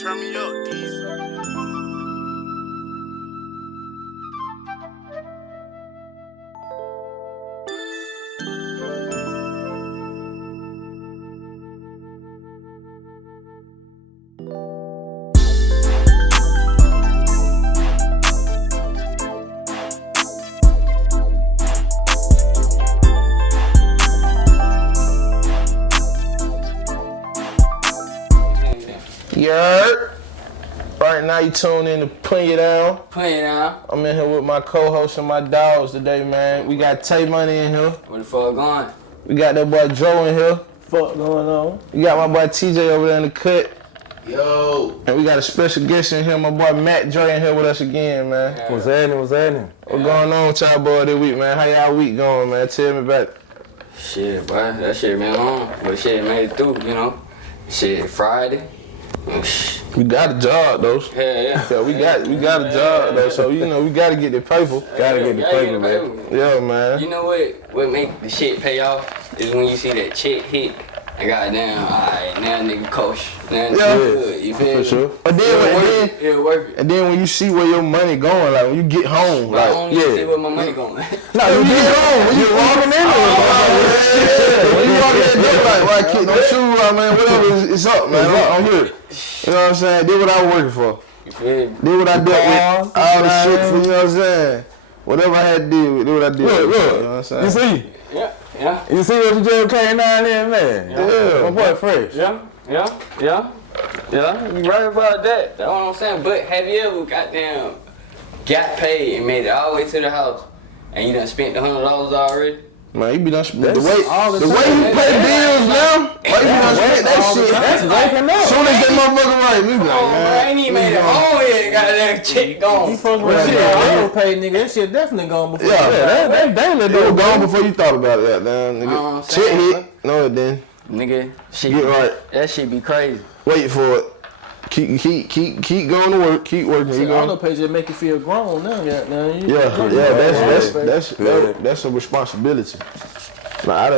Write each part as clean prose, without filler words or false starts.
Turn me up, these. Yurt. Right now you tune in to PuttnYaDown. PuttnYaDown. I'm in here with my co-host and my dogs today, man. We got Tay Money in here. Where the fuck going? We got that boy Joe in here. Fuck going on? We got my boy TJ over there in the cut. Yo. And we got a special guest in here, my boy Matt Dre in here with us again, man. Yeah. What's happening? What's happening? What going on with y'all boy this week, man? How y'all week going, man? Tell me about it. Shit, boy, that shit been on. But shit made it through, you know. Shit, Friday. We got a job though. Yeah, we got a job though, so you know we gotta get the paper. Gotta get the paper, man. Yeah, man. You know what make the shit pay off is when you see that check hit and goddamn, alright, now nigga kosher. Now nigga good, you feel me? For sure. And then, It'll work it. and then when you see where your money going, like when you get home, I like don't even see where my money going. no, you get home when you walking in there. When you walking in there, like, right, kid, no shoes on, man, whatever, it's up, man. I'm here. You know what I'm saying? Did what I was working for. You feel me? Did what I did with all the shit for, you know what I'm saying? Whatever I had to do with, did what I did. Look, with, you know what I'm saying? You see? Yeah. You see what you just came down there, man? Yeah. My boy Fresh. Yeah. You right about that. That's what I'm saying. But have you ever goddamn got paid and made it all the way to the house and you done spent the $100 already? Man, you be done the way all the you time. pay bills now, why you done spent that shit? That's waking up. Soon as that motherfucker right, we be like, Oh, man, I ain't even made it home yet. Got that check gone. You fucking with Yeah, shit. yeah. I don't pay, nigga. That shit definitely gone before. Yeah, that daily it was gone before you thought about it, damn nigga. I'm Shit saying, hit, no it didn't. Nigga, shit. Get right. That shit be crazy. Wait for it. Keep going to work. Keep working. Keep Auto going. pay just make you feel grown now, goddamn. That's a responsibility. Like,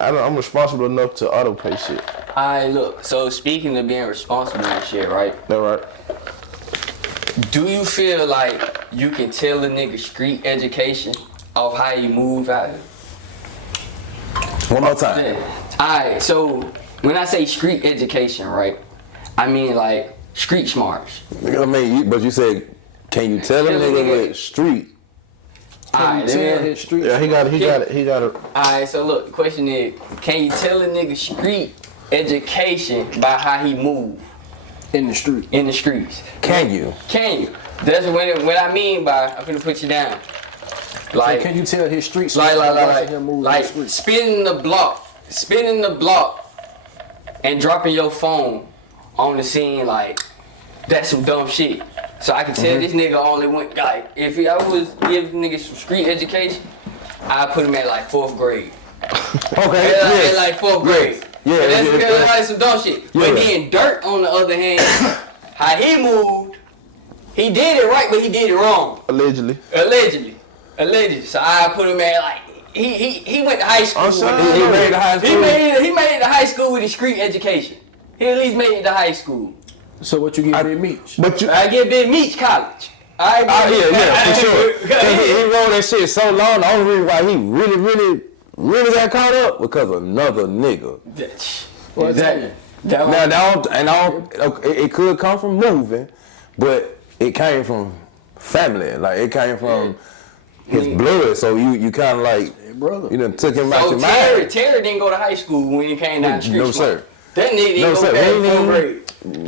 I'm responsible enough to auto pay shit. Alright, look. So speaking of being responsible and shit, right? That right? Do you feel like you can tell a nigga street education off how you move out here? One more time. Yeah. Alright, so when I say street education, right? I mean like street smarts. I mean, but you said, can you tell a nigga with street? Alright, his street? Yeah, he got it. Alright, so look, the question is, can you tell a nigga street education by how he move In the street. in the streets? Can you? Can you? That's what I mean by I'm gonna put you down. Like, Can you tell his street? like spinning the block and dropping your phone on the scene, like that's some dumb shit. So I can tell this nigga only went, like, if I was give niggas some street education, I'd put him at like 4th grade. Okay. At like 4th grade. Yeah, And that's yeah, because yeah. like some dumb shit. Yeah. But then Dirt, on the other hand, how he moved, he did it right, but he did it wrong. Allegedly. So I put him at like he went to high school. I'm sorry. With He made it to high school. He made it to high school with his street education. He at least made it to high school. So what you give Big Meech? But you, I get Big Meech College. Yeah, for sure. He wrote that shit so long. The only reason why he really got caught up because another nigga. Exactly. It could come from moving, but it came from family. Like it came from his blood. So you kind of like, brother. You done took him out So your mind. Terry didn't go to high school when he came down the street. No sir. That nigga didn't go past 4th grade.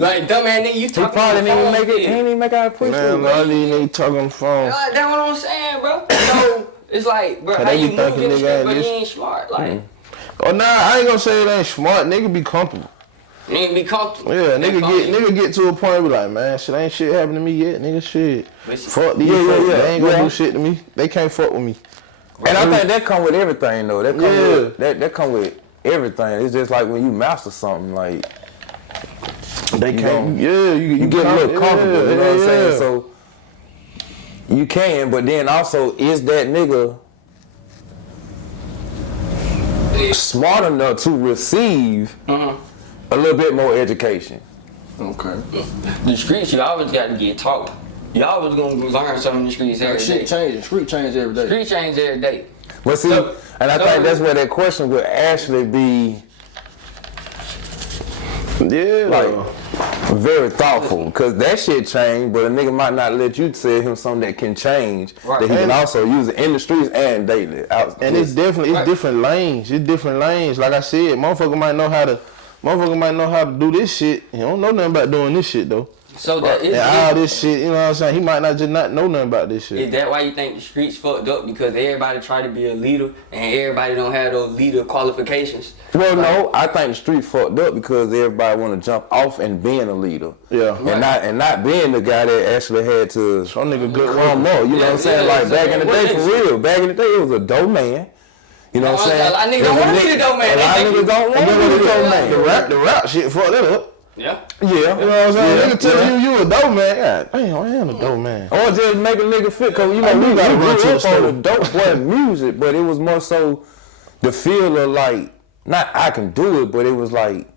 Like dumbass nigga, you He talking probably on the didn't even phone make it. He still. didn't even make out of preschool. man, all these niggas talking on the phone. That's what I'm saying, bro. So it's like, bro, how they you be move thinking in the nigga street, ain't but you this. ain't smart. Like, Oh nah, I ain't gonna say it ain't smart. Nigga be comfortable. you ain't be comfortable. Yeah, They nigga get to a point where be like, man, shit ain't shit happened to me yet, nigga. Shit. But shit- Fuck these Yeah, folks. yeah. They ain't gonna Yeah. do shit to me. They can't fuck with me. And I think that come with everything though. That come Yeah. with that come with everything. It's just like when you master something, like They You can't. know, Yeah, you get a little comfortable. You know what I'm saying? Yeah. So you can, but then also is that nigga smart enough to receive a little bit more education? Okay. The streets, you always got to get taught. You always gonna learn something in the streets every day. Shit changing. Street change every day. Street change every day. But see, and I think that's where that question would actually be like very thoughtful, because that shit changed, but a nigga might not let you tell him something that can change, that he can also use it in the streets and daily. And it's definitely different lanes. It's different lanes. Like I said, motherfucker might know how to do this shit. He don't know nothing about doing this shit though. So that is all this shit, you know what I'm saying? He might not know nothing about this shit. Is that why you think the streets fucked up? Because everybody try to be a leader and everybody don't have those leader qualifications? Well, no, I think the street fucked up because everybody want to jump off and being a leader. Yeah. And not being the guy that actually had to some nigga good come up. You know what I'm saying? Like back in the day, for real. Back in the day, it was a dope man. You know what I'm saying? A lot of niggas don't want to be the dope man. A lot of niggas don't want to be the dope man. The rap shit fucked that up. Yeah. You know what I'm saying? Nigga tell you a dope man. God damn, I am a dope man. Or just make a nigga fit, because you know, we gotta run to the dope boy music, but it was more so the feel of like, not I can do it, but it was like,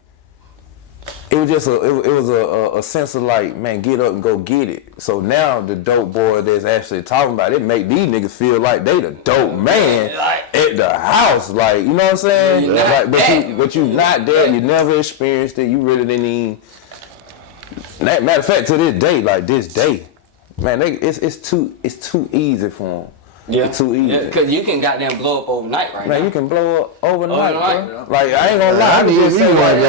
it was just a sense of like, man, get up and go get it. So now the dope boy that's actually talking about it make these niggas feel like they the dope man at the house, like, you know what I'm saying? Like, but you not there, you never experienced it, you really didn't even. Matter of fact, to this day, man, it's too easy for them. Yeah. It's too easy. Yeah, because you can goddamn blow up overnight right now. Man, you can blow up overnight, bro. Like, I ain't gonna lie, I need me one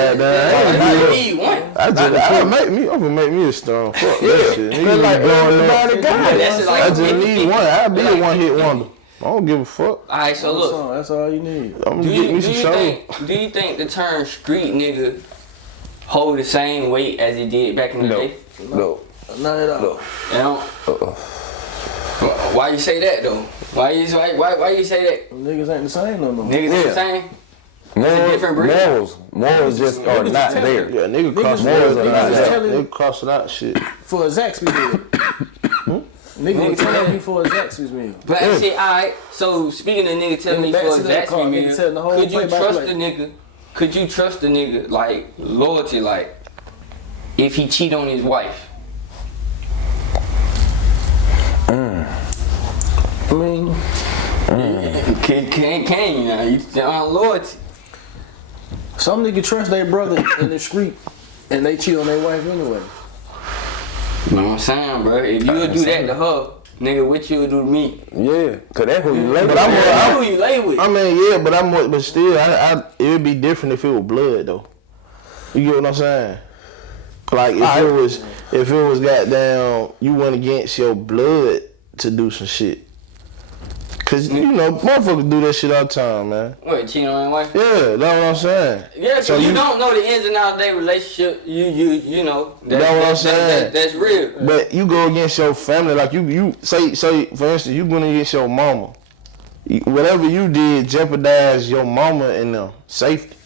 goddamn. I'm gonna make me a stone. Fuck that shit. Nigga like everybody got it. I just need one. I'll be a one-hit wonder. I don't give a fuck. Alright, so look. That's all you need. I'm gonna get me some show. Do you think the term street nigga hold the same weight as it did back in the day? No. Not at all. No. You know? Why you say that though? Why you say that? Niggas ain't the same no more. Niggas ain't the same? Morals just are not there. Yeah, nigga cross morals are not there. Nigga crossing out shit. For a Zaxby's meal. Nigga telling me for a Zaxby's meal. But shit, alright. So speaking of nigga telling me for a Zaxby's meal, could you trust the nigga? Could you trust the nigga like loyalty, like if he cheat on his wife? I mean, can you now? You on loyalty. Some nigga trust their brother in the street and they cheat on their wife anyway. You know what I'm saying, bro? If you would do that to her, nigga, what you would do to me? Yeah, cause that's who you lay with. That's who you lay with. I mean, yeah, but still, it would be different if it was blood though. You get what I'm saying? Like if it was goddamn, you went against your blood to do some shit. Cause you know, motherfuckers do that shit all the time, man. What, cheating on their wife? Yeah, that's what I'm saying. Yeah, so you don't know the ins and outs of their relationship. You know. That's what I'm saying. That's real. But you go against your family, like you say for instance, you going against your mama. Whatever you did jeopardized your mama and them safety.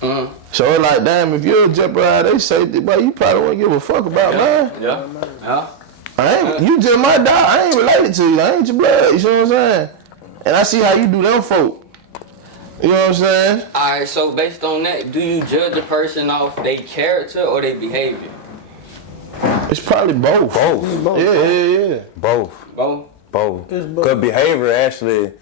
Mm-hmm. So it's like, damn, if you jeopardize their safety, boy, you probably won't give a fuck about mine. Yeah. You just my dog. I ain't related to you. I ain't your blood. You see what I'm saying? And I see how you do them folk. You know what I'm saying? Alright, so based on that, do you judge a person off their character or their behavior? It's probably both. Yeah. Both. Because behavior actually,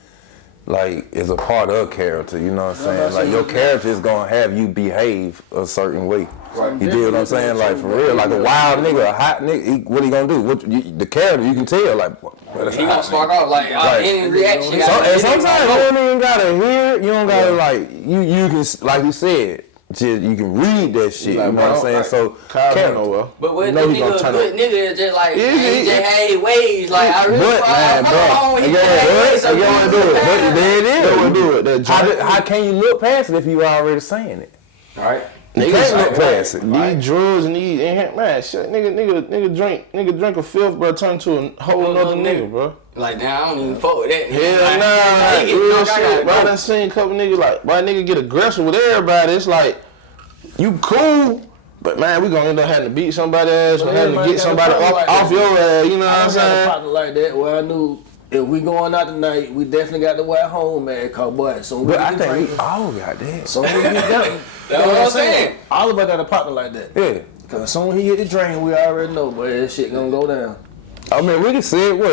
like, is a part of character. You know what I'm saying? Like, your character is gonna have you behave a certain way. Right. You dig what I'm saying? Like, for real, like a wild nigga, a hot nigga, what he gonna do? The character, you can tell, like, he gonna spark off, like, any reaction. And sometimes you don't even gotta hear it, you don't gotta, like, you can, like you said, you can read that shit, you know what I'm saying? So, character. But with the nigga, a good nigga is just like, he just had his ways, like, I really home, he just so you wanna do it. There it is. How can you look past it if you already saying it? Right. You can't look past it. These drugs and these, man, shit, nigga drink a fifth, bro, turn to a whole nother nigga, bro. Like, now I don't even fuck with that. Hell nah, real shit. Bro, I done seen a couple niggas like, why nigga get aggressive with everybody? It's like, you cool, but man, we gonna end up having to beat somebody ass or having to get somebody off your ass. You know what I'm saying? I had a partner like that where I knew if we going out tonight, we definitely got to wear home, man. Cause boy, so but I think we all got that. So when we get down, that's what I'm saying. All of us got a partner like that. Yeah. Cause as soon as he hit the drain, we already know, but that shit gonna go down. I mean, we can say it. What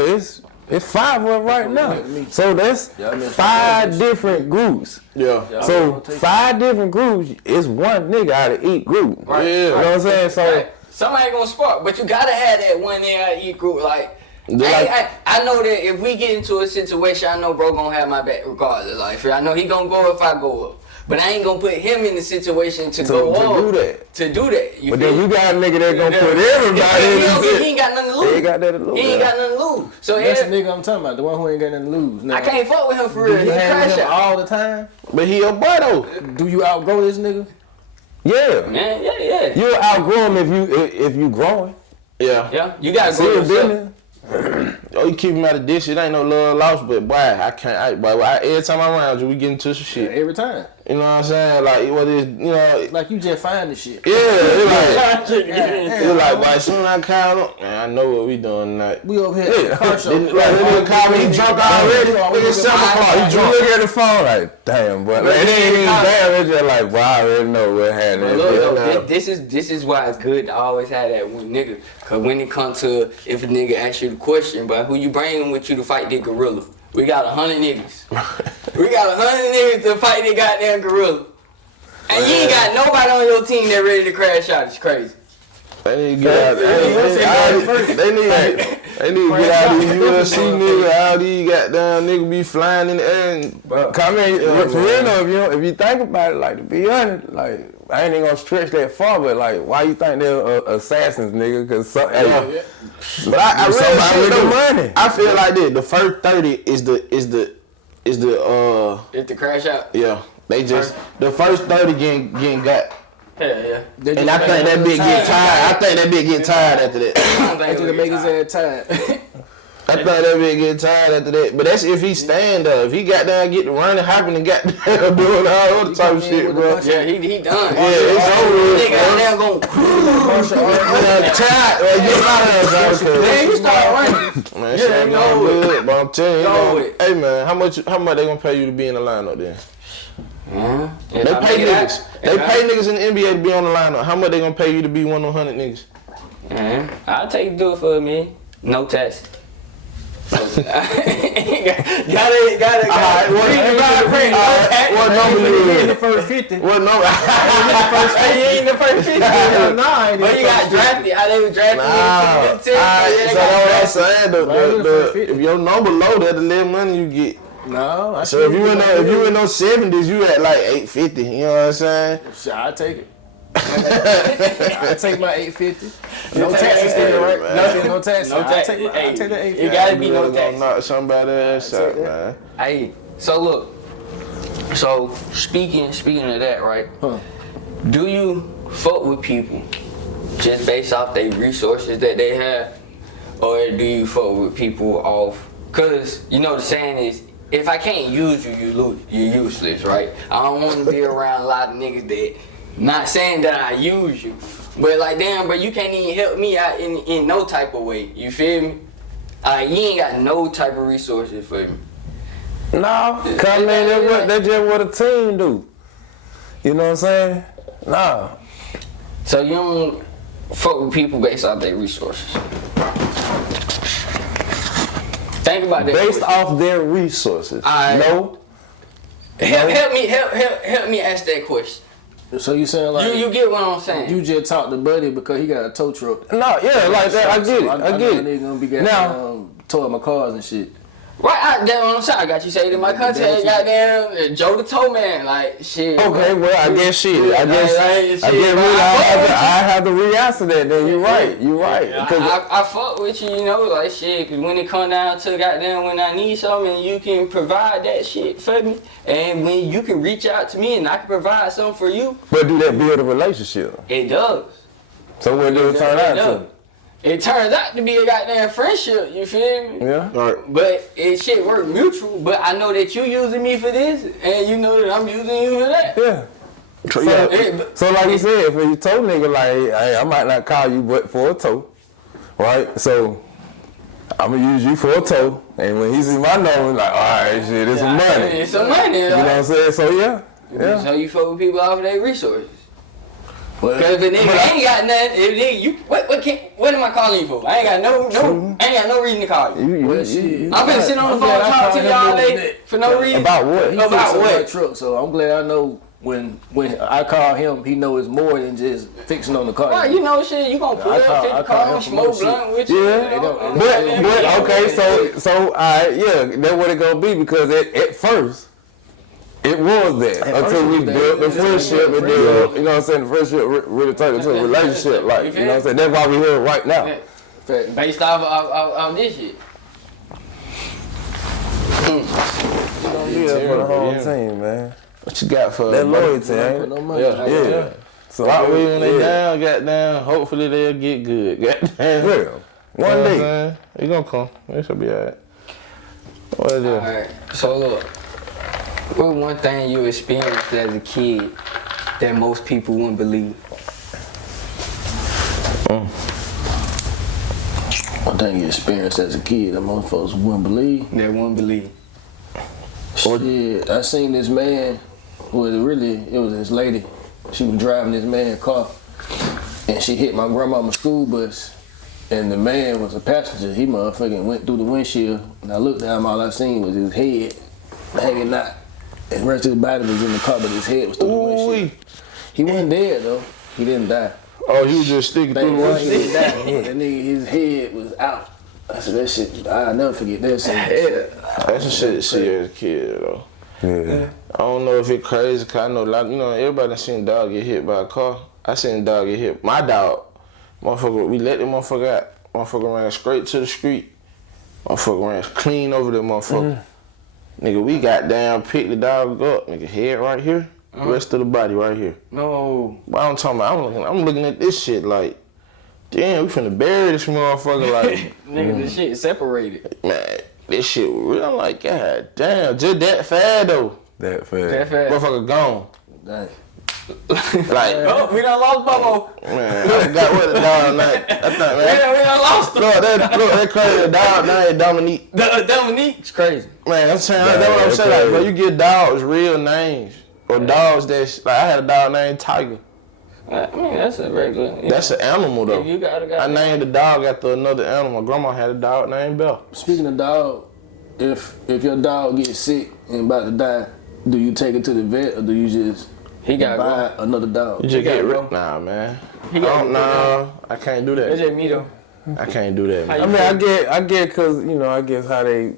it's 5 of them right now. So that's Yeah, I mean, 5 different groups. Yeah. So 5 different groups is one nigga out of each group. Right. Yeah. You know what I'm saying? So Right. Somebody gonna spark, but you gotta have that one there at each group. Like, I know that if we get into a situation, I know bro gonna have my back regardless. Like, I know he gonna go if I go up. But I ain't gonna put him in the situation to go to up. do that. To do that. But then you got a nigga that gonna put everybody in the He ain't got nothing to lose. He ain't got nothing to lose. He ain't got nothing to lose. So That's the every- nigga I'm talking about, the one who ain't got nothing to lose. Now, I can't fuck with him for do real. He you hang crash with him out. all the time? But he your boy though. Do you outgrow this nigga? Yeah. Man, yeah. You'll outgrow him if you growing. Yeah. Yeah, you gotta See go it yourself. business. Oh, you keep him out of this. It ain't no love lost, but boy, I can't. Every time I'm around you, we get into some shit. Every time. You know what I'm saying? Like what is, you know? Like you just find the shit. Yeah, it's like, boy, as soon as I call him, man, I know what we doing tonight. We over here at the car show. Like, nigga call me, he drunk already. Nigga, 7 o'clock, he You drunk. look at the phone like, damn, but like, it ain't even damn. It's just like, well, I already know what happened. Look, this is why it's good to always have that one nigga. Cause when it comes to if a nigga asks you the question, but who you bringing with you to fight the gorilla? We got 100 niggas. We got 100 niggas to fight the goddamn gorilla. And you ain't got nobody on your team that ready to crash out. It's crazy. They need to get out. They need to get out of these UFC niggas. All these goddamn niggas be flying in the air. And, Come in, for real though, if you think about it, like, to be honest, like, I ain't even gonna stretch that far, but like, why you think they're assassins, nigga? Cause but I really somebody with the though, money. I feel like this. The first 30 is the If the crash out. yeah. They just the first 30 getting got. Yeah. And I think that bitch get tired. I think that bitch get tired after that. They just make his ass tired. I think that bitch get tired after that. But that's if he stand up. If he got down, get to running, hopping, and got down doing all other type of shit, bro. Yeah, he done. Yeah, it's over with. Nigga down going. Tired. Get out of here, Then you start running. man. Shit ain't going good, but I'm telling you, Go with. hey man, how much they gonna pay you to be in the lineup then? Yeah. They pay niggas. They pay niggas in the NBA to be on the lineup. How much they gonna pay you to be one of 100 niggas? Man, I'll take you do it for me. No tax. Got it. What number you in? The first 50. What number? You ain't the first 50. But you got drafted. How they was drafted? Nah. So that's what I'm saying. If your number low, that's the little money you get. No, So if you in those 70s, you at like 850. You know what I'm saying? Shit, I'll take it. I take my 850. No taxes still, right? No taxes. No tax. I'll take the 850. It gotta be no Gonna tax. knock somebody ass out, man. Hey, so look. So speaking of that, right? Huh. Do you fuck with people just based off their resources that they have, or do you fuck with people off? Cause you know the saying is, if I can't use you, you're useless, right? I don't want to be around a lot of niggas that. Not saying that I use you, but like damn, bro, you can't even help me out in no type of way. You feel me? You ain't got no type of resources for me. No, cause man, that's just what a team do. You know what I'm saying? Nah. So you don't fuck with people based off their resources. Think about that. Based off their resources. No. Help me ask that question. So you saying like You get what I'm saying? you just talked to Buddy because he got a tow truck. No, yeah, like that. I get it. I I know get nigga it. gonna be Now- towing my cars and shit. Right, that's what I'm saying. I got you saved in my contact. Goddamn, Joe the Tow Man, like shit. Okay, well, I guess shit. I guess Like, really shit, I have to re-answer that. Then you're right. You're right. I fuck with you, you know, like shit. Cause when it come down to goddamn, when I need something, you can provide that shit for me, and when you can reach out to me and I can provide something for you, But do that build a relationship? it does. So what do it turn out to? It turns out to be a goddamn friendship. You feel me? Yeah. Right. But it shit work mutual. But I know that you using me for this, and you know that I'm using you for that. Yeah. So, yeah. So like you said, if you tow nigga like, hey, I might not call you but for a tow, right? So I'm gonna use you for a tow, and when he see my number, like, all right, shit, it's some money. It's some money. You know what I'm saying? So yeah. So you fuck with people off of their resources. Cause if a nigga ain't got nothing, if nigga, you what am I calling you for? I ain't got no reason to call you. Well, shit. I'm finna sit on the phone and talk to y'all day for no reason. About what? About what? Truck, so I'm glad I know when I call him, he know it's more than just fixing on the car. Right, you know shit, you gonna put up, fit the car on, smoke blunt with you. Yeah, but okay, so alright, yeah, that's what it gonna be because at first it was that until we built the friendship and then you know what I'm saying, the friendship really turned into a relationship, like you know what I'm saying. That's why we here right now. Yeah. Based off this shit. Yeah, for the whole team, man. What you got for that loyalty, ain't it? No money. Yeah. So right when they down, goddamn, hopefully they'll get good. Goddamn. Yeah. One day. It gonna come. It should be alright. What is it? Alright, so look. What one thing you experienced as a kid that most people wouldn't believe? One thing you experienced as a kid that most folks wouldn't believe. That wouldn't believe. Shit, I seen this man. Well, it was this lady. She was driving this man's car, and she hit my grandmama's school bus. And the man was a passenger. He motherfucking went through the windshield. And I looked at him. All I seen was his head hanging out. And the rest of his body was in the car, but his head was through the windshield. He wasn't dead though. He didn't die. Oh, he was just sticking through the He didn't windshield. die. That nigga, his head was out. I said, that shit, I'll never forget that shit. That's some shit to see as a kid, though. Yeah. I don't know if it's crazy, cause I know, like, you know, everybody done seen a dog get hit by a car. I seen a dog get hit. My dog, motherfucker, we let the motherfucker out. Motherfucker ran straight to the street. Motherfucker ran clean over the motherfucker. Nigga, we got down, picked the dog up. Nigga, head right here, rest of the body right here. No. What I'm talking about, I'm looking at this shit like, damn, we finna bury this motherfucker like, Nigga, this shit separated. man, this shit real. I'm like, god damn, just that fast though. That fast. That fast. Motherfucker gone. Dang. Like, Oh, we done lost Bubbo. man, I forgot what the dog name. I thought, man. We done lost him. Look, that crazy. The dog name Dominique. Dominique. It's crazy. Man, I'm saying, that's what I'm saying. Like, bro, you get dogs real names. Or dogs that's, like, I had a dog named Tiger. I mean, that's a regular. That's an animal, though. You gotta I named the dog after another animal. My grandma had a dog named Belle. Speaking of dog, if your dog gets sick and about to die, do you take it to the vet or do you just buy another dog? You just get gotta rid. go. Nah, man. He gotta Nah, I can't do It's that. just me though. I can't do that, man. I mean, I get, cause you know, I guess how they.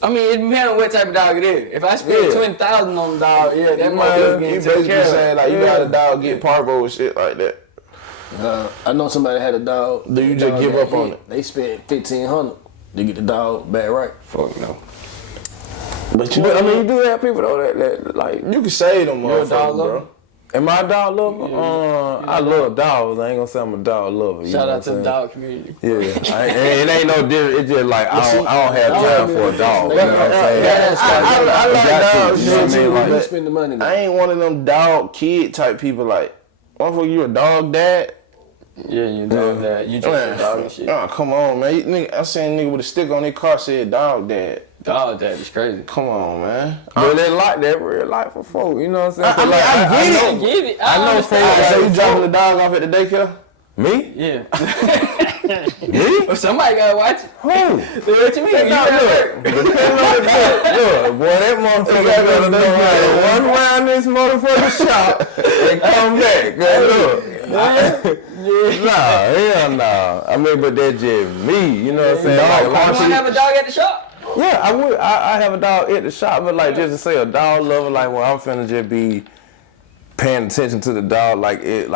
I mean, it depends on what type of dog it is. If I spend $20,000 on the dog, yeah, that You motherfucker getting basically taken care of. saying like you got a dog get parvo and shit like that. I know somebody had a dog. Do you the just dog give got up on hit. it? They spent $1,500 to get the dog back right. Fuck no. But you But I know, mean, you do have people though that like. you can save them You a dog motherfuckers, lover? bro. Am I a dog lover? I love dogs. I ain't gonna say I'm a dog lover. You Shout know out what to I'm the saying? dog community. Yeah, it ain't no different. It's just like I don't have time for a dog. You know what I'm saying? I like dogs, You know what I mean? shit, Like, You spend the money. I ain't one of them dog kid type people like, motherfucker, you a dog dad? Yeah, you dog that. You just a dog and shit. Oh, come on, man. Nigga, I seen a nigga with a stick on their car said dog dad. Dog that is crazy. Come on, man. but they like that real life for folk. You know what I'm saying? I mean, Like, I get it. I get it. I know understand. So folks. you dropping the dog off at the daycare? Me? Yeah. Me? Somebody gotta watch it. Who? What you mean? You gotta work. Look, boy, that motherfucker better know how to run around this motherfucking shop and come back. Man, look. Nah, hell nah. I mean, but that's just me. You know what I'm saying? Like, You wanna have a dog at the shop? yeah, I would. I have a dog at the shop, but like just to say a dog lover, like well, I'm finna just be paying attention to the dog like it's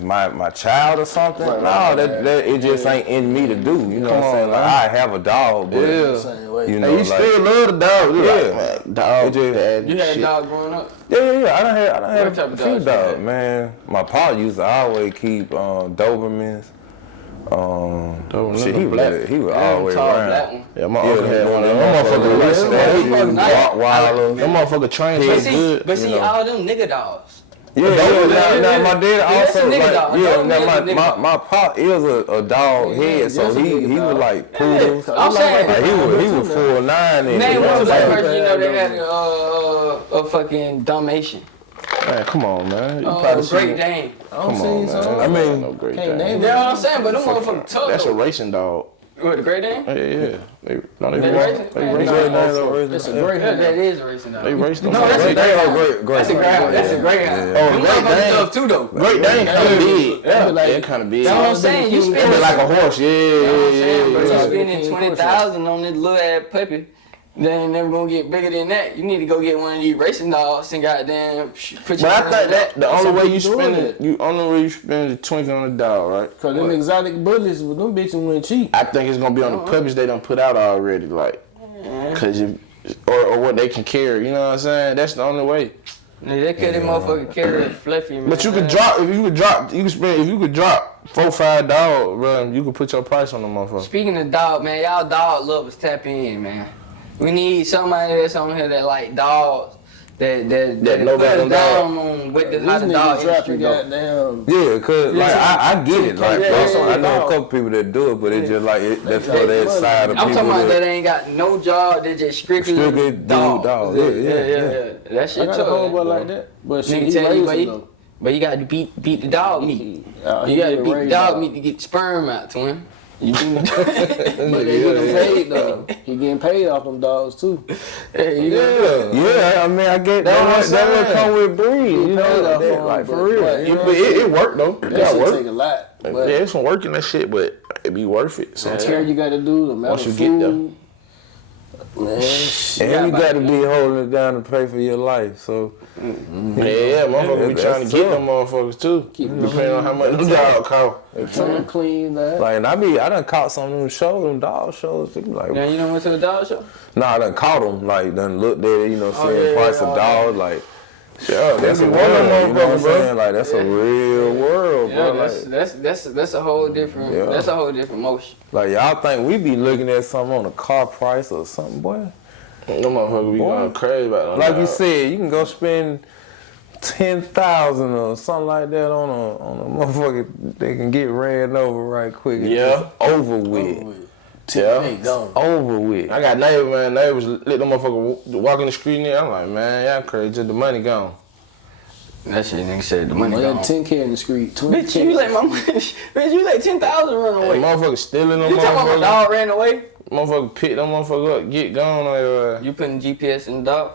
my child or something. No, that it just ain't in me to do. You know what I'm saying? Like I have a dog, but Same way. you know, Hey, you like, still love the dog. You Yeah. like, man, dog, dad, You had a shit. dog growing up? yeah. I done had What type a of few dogs you dogs, had? man. My pa used to always keep Dobermans. Shit, he was always Tall around. black one. Yeah, my uncle had one of them. Them Motherfucker motherfuckers racing. nice. Rottweilers. Them motherfucker trained But so see, good. see, all them nigga dogs. Yeah, now my dad that's a also nigga like, dog. yeah, Dog now is a nigga. my pop is a dog head, so that's a he nigga was dog. like poodles. I'm saying, Like he was full 9 and name one black like, person you know that had a fucking Dalmatian. Man, come on, man. You Oh, probably Great seen- Dane. Come on, man. some. I mean, no Great can't Dane. name You know what I'm saying? But them motherfuckers tough. That's a though. racing dog. What, the Great Dane? Yeah. They They race. racing? They Man, race. no, them It's a motherfuckers. great Yeah, that is a racing dog. They race them. No, that's a motherfuckers. Greyhound. great. That's a Greyhound. That's a Greyhound. Oh, Them Great motherfuckers Dane. tough too, though. Great Dane kind of big. Yeah. They're kind of big. That's what I'm saying. You They're spending like a horse. Yeah, You know what I'm saying, bro? yeah. You spending 20,000 on this little ass puppy. They ain't never gonna get bigger than that. You need to go get one of these racing dogs and goddamn put your But I money think on that the only way you people doing spend it, only way you spend is $20 on a dog, right? Cause them exotic bullies, with them bitches went cheap. I think it's gonna be on the puppies they done put out already, like, cause or what they can carry. You know what I'm saying? That's the only way. Nigga, they could that motherfucker carry it fluffy, man. But you could drop if you could drop $4-5, bro. You could put your price on the motherfucker. Speaking of dog, man, y'all dog lovers tap in, man. We need somebody that's on here that like dogs. That know put about us them down on what the, how the dog industry go. Goddamn. Yeah, cause like I get it. Like Yeah, also, yeah, I know yeah. a couple people that do it, but it's just like that's for got that money. side of I'm people. talking about that ain't got no job. They just strictly Strictly dog. dog. Yeah. Yeah. That I shit got a whole tough. boy like that. But shit, Nigga he tell you, raising but you got to beat the dog meat. You got to beat the dog meat to get sperm out to him. You do But they getting paid though. He getting paid off them dogs too. Hey, you know, Yeah, I mean, I get that. That would come with breed, you know, like for real. But, you know, But it worked though. that That shit work. take a lot. Yeah, But it's some work in that shit, but it be worth it. So the care you got to do, the amount Once of you get there. food. Man, shit. And you got to be holding it down to pay for your life. So yeah, motherfuckers be That's trying to get tough. them motherfuckers too. Depending on how much them dog cost. Trying to clean that. like, and I done caught some of them shows, them dog shows. They be like, now you done went to the dog show? nah, I done caught them. Like, done looked at it, you know, seeing yeah, price yeah, of yeah. dogs. Like, yeah, that's be a one of them world. You know what I'm motherfuckers, bro. saying? Like, that's a real world, Yeah, bro. Like, that's a whole different. Yeah. That's a whole different motion. like, y'all think we be looking at something on a car price or something, boy? Them motherfuckers be going crazy about them. Like you dogs. said, you can go spend 10,000 or something like that on a motherfucker. They can get ran over right quick. and Yeah. just over with. Yeah. Hey, gone. Over with. I got neighbors, man. Neighbors let them motherfucker walk in the street and I'm like, man, y'all crazy. Just the money gone. That shit nigga said the money Well, gone. that 10K in the street. Bitch, you let my money. Bitch, you let 10,000 run Hey, away. motherfucker stealing them You talking about my motherfuckers. dog ran away? Motherfucker pick them motherfucker up, get gone on your ass. You putting GPS in the dog?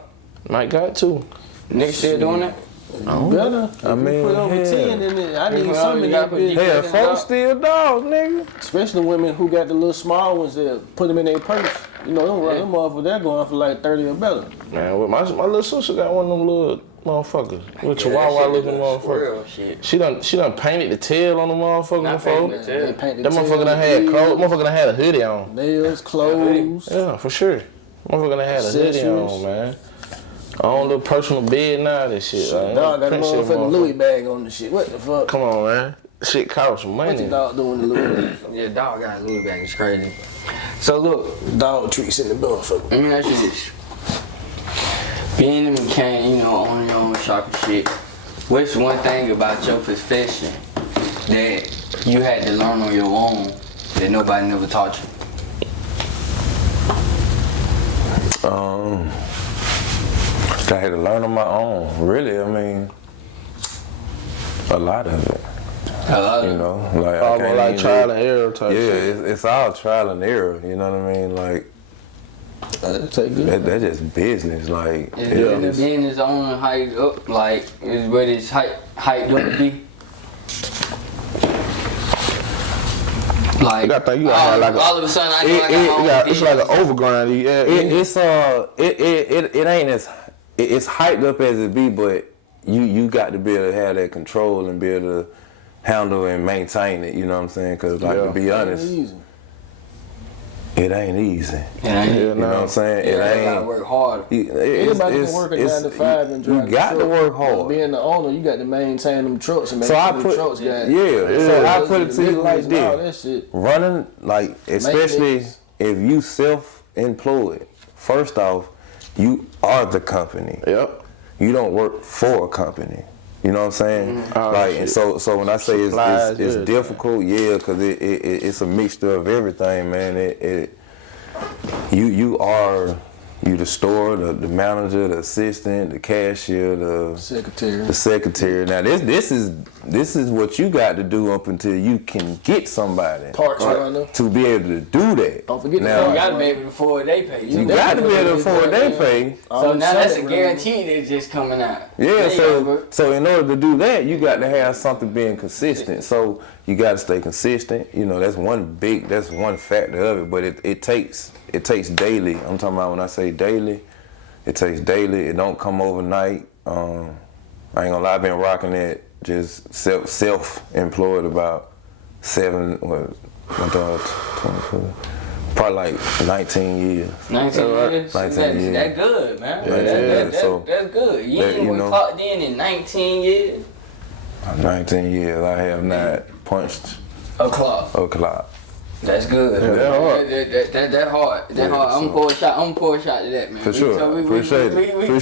Might got to. Niggas still doing that? Better. I mean, Put over hell. 10, then I need Well, some you in gotta that put bitch. GPS Hell, in the folks dog. still dogs, nigga. Especially women who got the little small ones that put them in their purse. You know, them motherfuckers, they're going for like 30 or better. Man, with my little sister got one of them little motherfuckers. Little chihuahua looking motherfucker. Real shit. She done painted the tail on the motherfucker Not before. painted. They paint the That motherfucker tail, done had the clothes. wheels, Motherfucker done had a hoodie on. nails, clothes. Yeah, for sure. Motherfucker done had a hoodie Accessories. on, man. On little personal bed now, that shit. Like, Dog got a Prince shit, motherfucking Louis bag on the shit. What the fuck? Come on, man. Shit costs some What money. your dog doing the Louis? Yeah, dog got a Louis bag. It's crazy. So look, Dog treats in the motherfucker. let me ask you this. Being a mechanic, you know, on your own shop and shit, what's one thing about your profession that you had to learn on your own that nobody never taught you? I had to learn on my own. Really, I mean, a lot of it. You know, like I Almost can't like even- trial and error type Yeah, shit. it's all trial and error. You know what I mean? Like Take good. that's just business. Like Is being his own height up, like, is what his height up to be? Like, You gotta think you gotta have like a- all of a sudden I know I got my own It's like an business. overgrind. Yeah, it ain't as it's hyped up as it be, but you got to be able to have that control and be able to handle and maintain it. You know what I'm saying? Because like to be honest, Easy. it ain't easy. Yeah, You know what I'm saying? you It gotta ain't. work harder. Anybody can work a 9 to 5 and drive You got the to truck. work hard. Being the owner, you got to maintain them trucks and make So sure I the put trucks got so I put it to you deliveries like and all this. that shit. Running, like, especially Maintenance. if you self-employed, first off, you are the company. Yep. You don't work for a company. You know what I'm saying? Oh, Like, and shit. so when I say Supplies, it's yeah. difficult, yeah, because it's a mixture of everything, man. You are You the store, the manager, the assistant, the cashier, the secretary. Now this is what you got to do up until you can get somebody to be able to do that. Don't forget now, You gotta be able to afford they pay. You got to be able to afford they pay. So now that's a guarantee that's just coming out. Yeah, so in order to do that, you got to have something being consistent. So you got to stay consistent. You know, that's one factor of it. But it takes daily. I'm talking about when I say daily, it takes daily. It don't come overnight. I ain't gonna lie, I've been rocking that just self-employed about 22, probably like 19 years. 19 years? 19 years. That's good, man. Yeah, That's good. You ain't even clocked in 19 years? 19 years, I have not punched a clock. That's good. That's hard. That's hard. I'm gonna pour a shot. to that, man. For sure. Appreciate it. We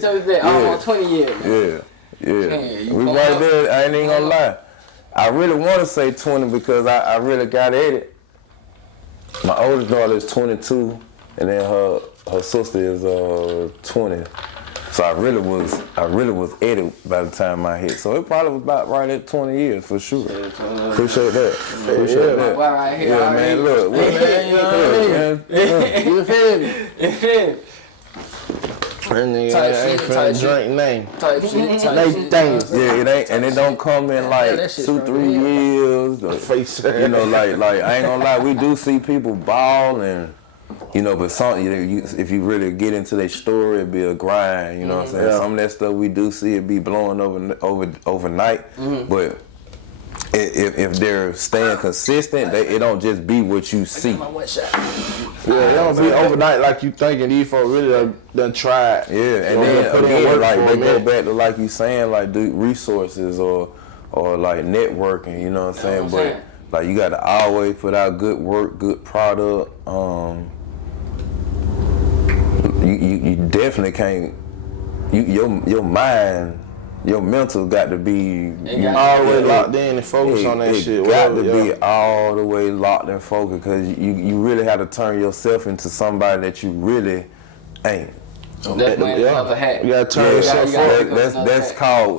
told that almost 20 years. Man. Yeah. We right there. I ain't even gonna lie. I really want to say 20 because I really got at it. My oldest daughter is 22, and then her sister is 20. So I really was at it by the time I hit. So it probably was about right at 20 years for sure. Appreciate that. Appreciate that. Well, right here, yeah, man. Look, man, you know what I mean? You feel me? And nigga ain't finna drink name. Type shit. Yeah, it ain't, and it don't come in like 2-3 years. Face. You know, like I ain't gonna lie, we do see people ball and. You know, but if you really get into their story, it'd be a grind. You know what I'm saying? Some of that stuff we do see it be blowing overnight. But if they're staying consistent, it don't just be what you see. Yeah, it don't be overnight like you thinking. These folks really done tried. Yeah, and then again, like they go back to like you saying, like do resources or like networking. You know what I'm saying? But like you got to always put out good work, good product. You definitely can't. Your mind, your mental got to be always locked in and focused on that shit. It got to be all the way locked and focused because you really have to turn yourself into somebody that you really ain't. That's wearing another hat. You gotta turn yourself up.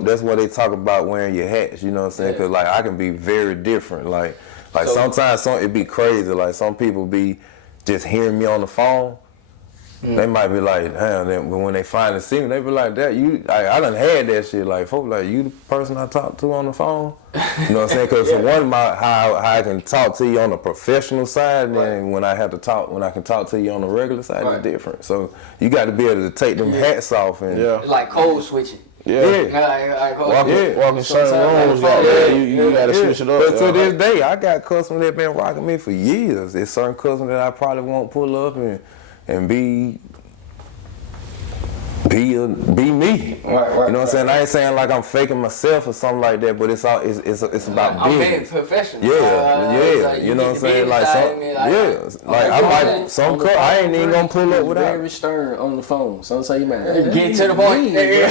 That's what they talk about wearing your hats. You know what I'm saying? Because like I can be very different. Like sometimes it be crazy. Like some people be just hearing me on the phone. They might be like, damn, but when they finally see me, they be like, that I done had that shit. Like, folks like, you the person I talk to on the phone? You know what I'm saying? Because for one, how I can talk to you on the professional side, and then when I can talk to you on the regular side, it's different. So you got to be able to take them hats off and like code switching. Walking certain rooms, you gotta switch it up. But to this day, I got customers that been rocking me for years. There's certain customers that I probably won't pull up and be me. Right. You know what I'm saying? I ain't saying like I'm faking myself or something like that, but it's about business. I'm being professional. Yeah. You know what I'm saying? Like I ain't even gonna pull up without. Very stern on the phone. Some say, man, get to the point. I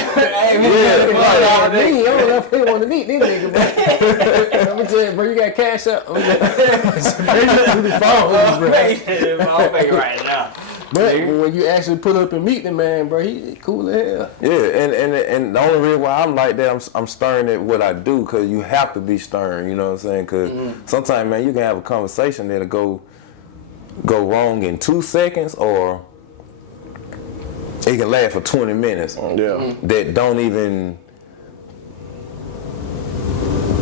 don't know if they want to meet this nigga, bro. I'm gonna tell you, bro, you got cash up. I'm gonna the phone, bro. I'll pay right now. But when you actually pull up and meet the man, bro, he cool as hell. Yeah, and the only reason why I'm like that, I'm stern at what I do, because you have to be stern, you know what I'm saying? Because sometimes, man, you can have a conversation that'll go wrong in 2 seconds, or it can last for 20 minutes. That don't even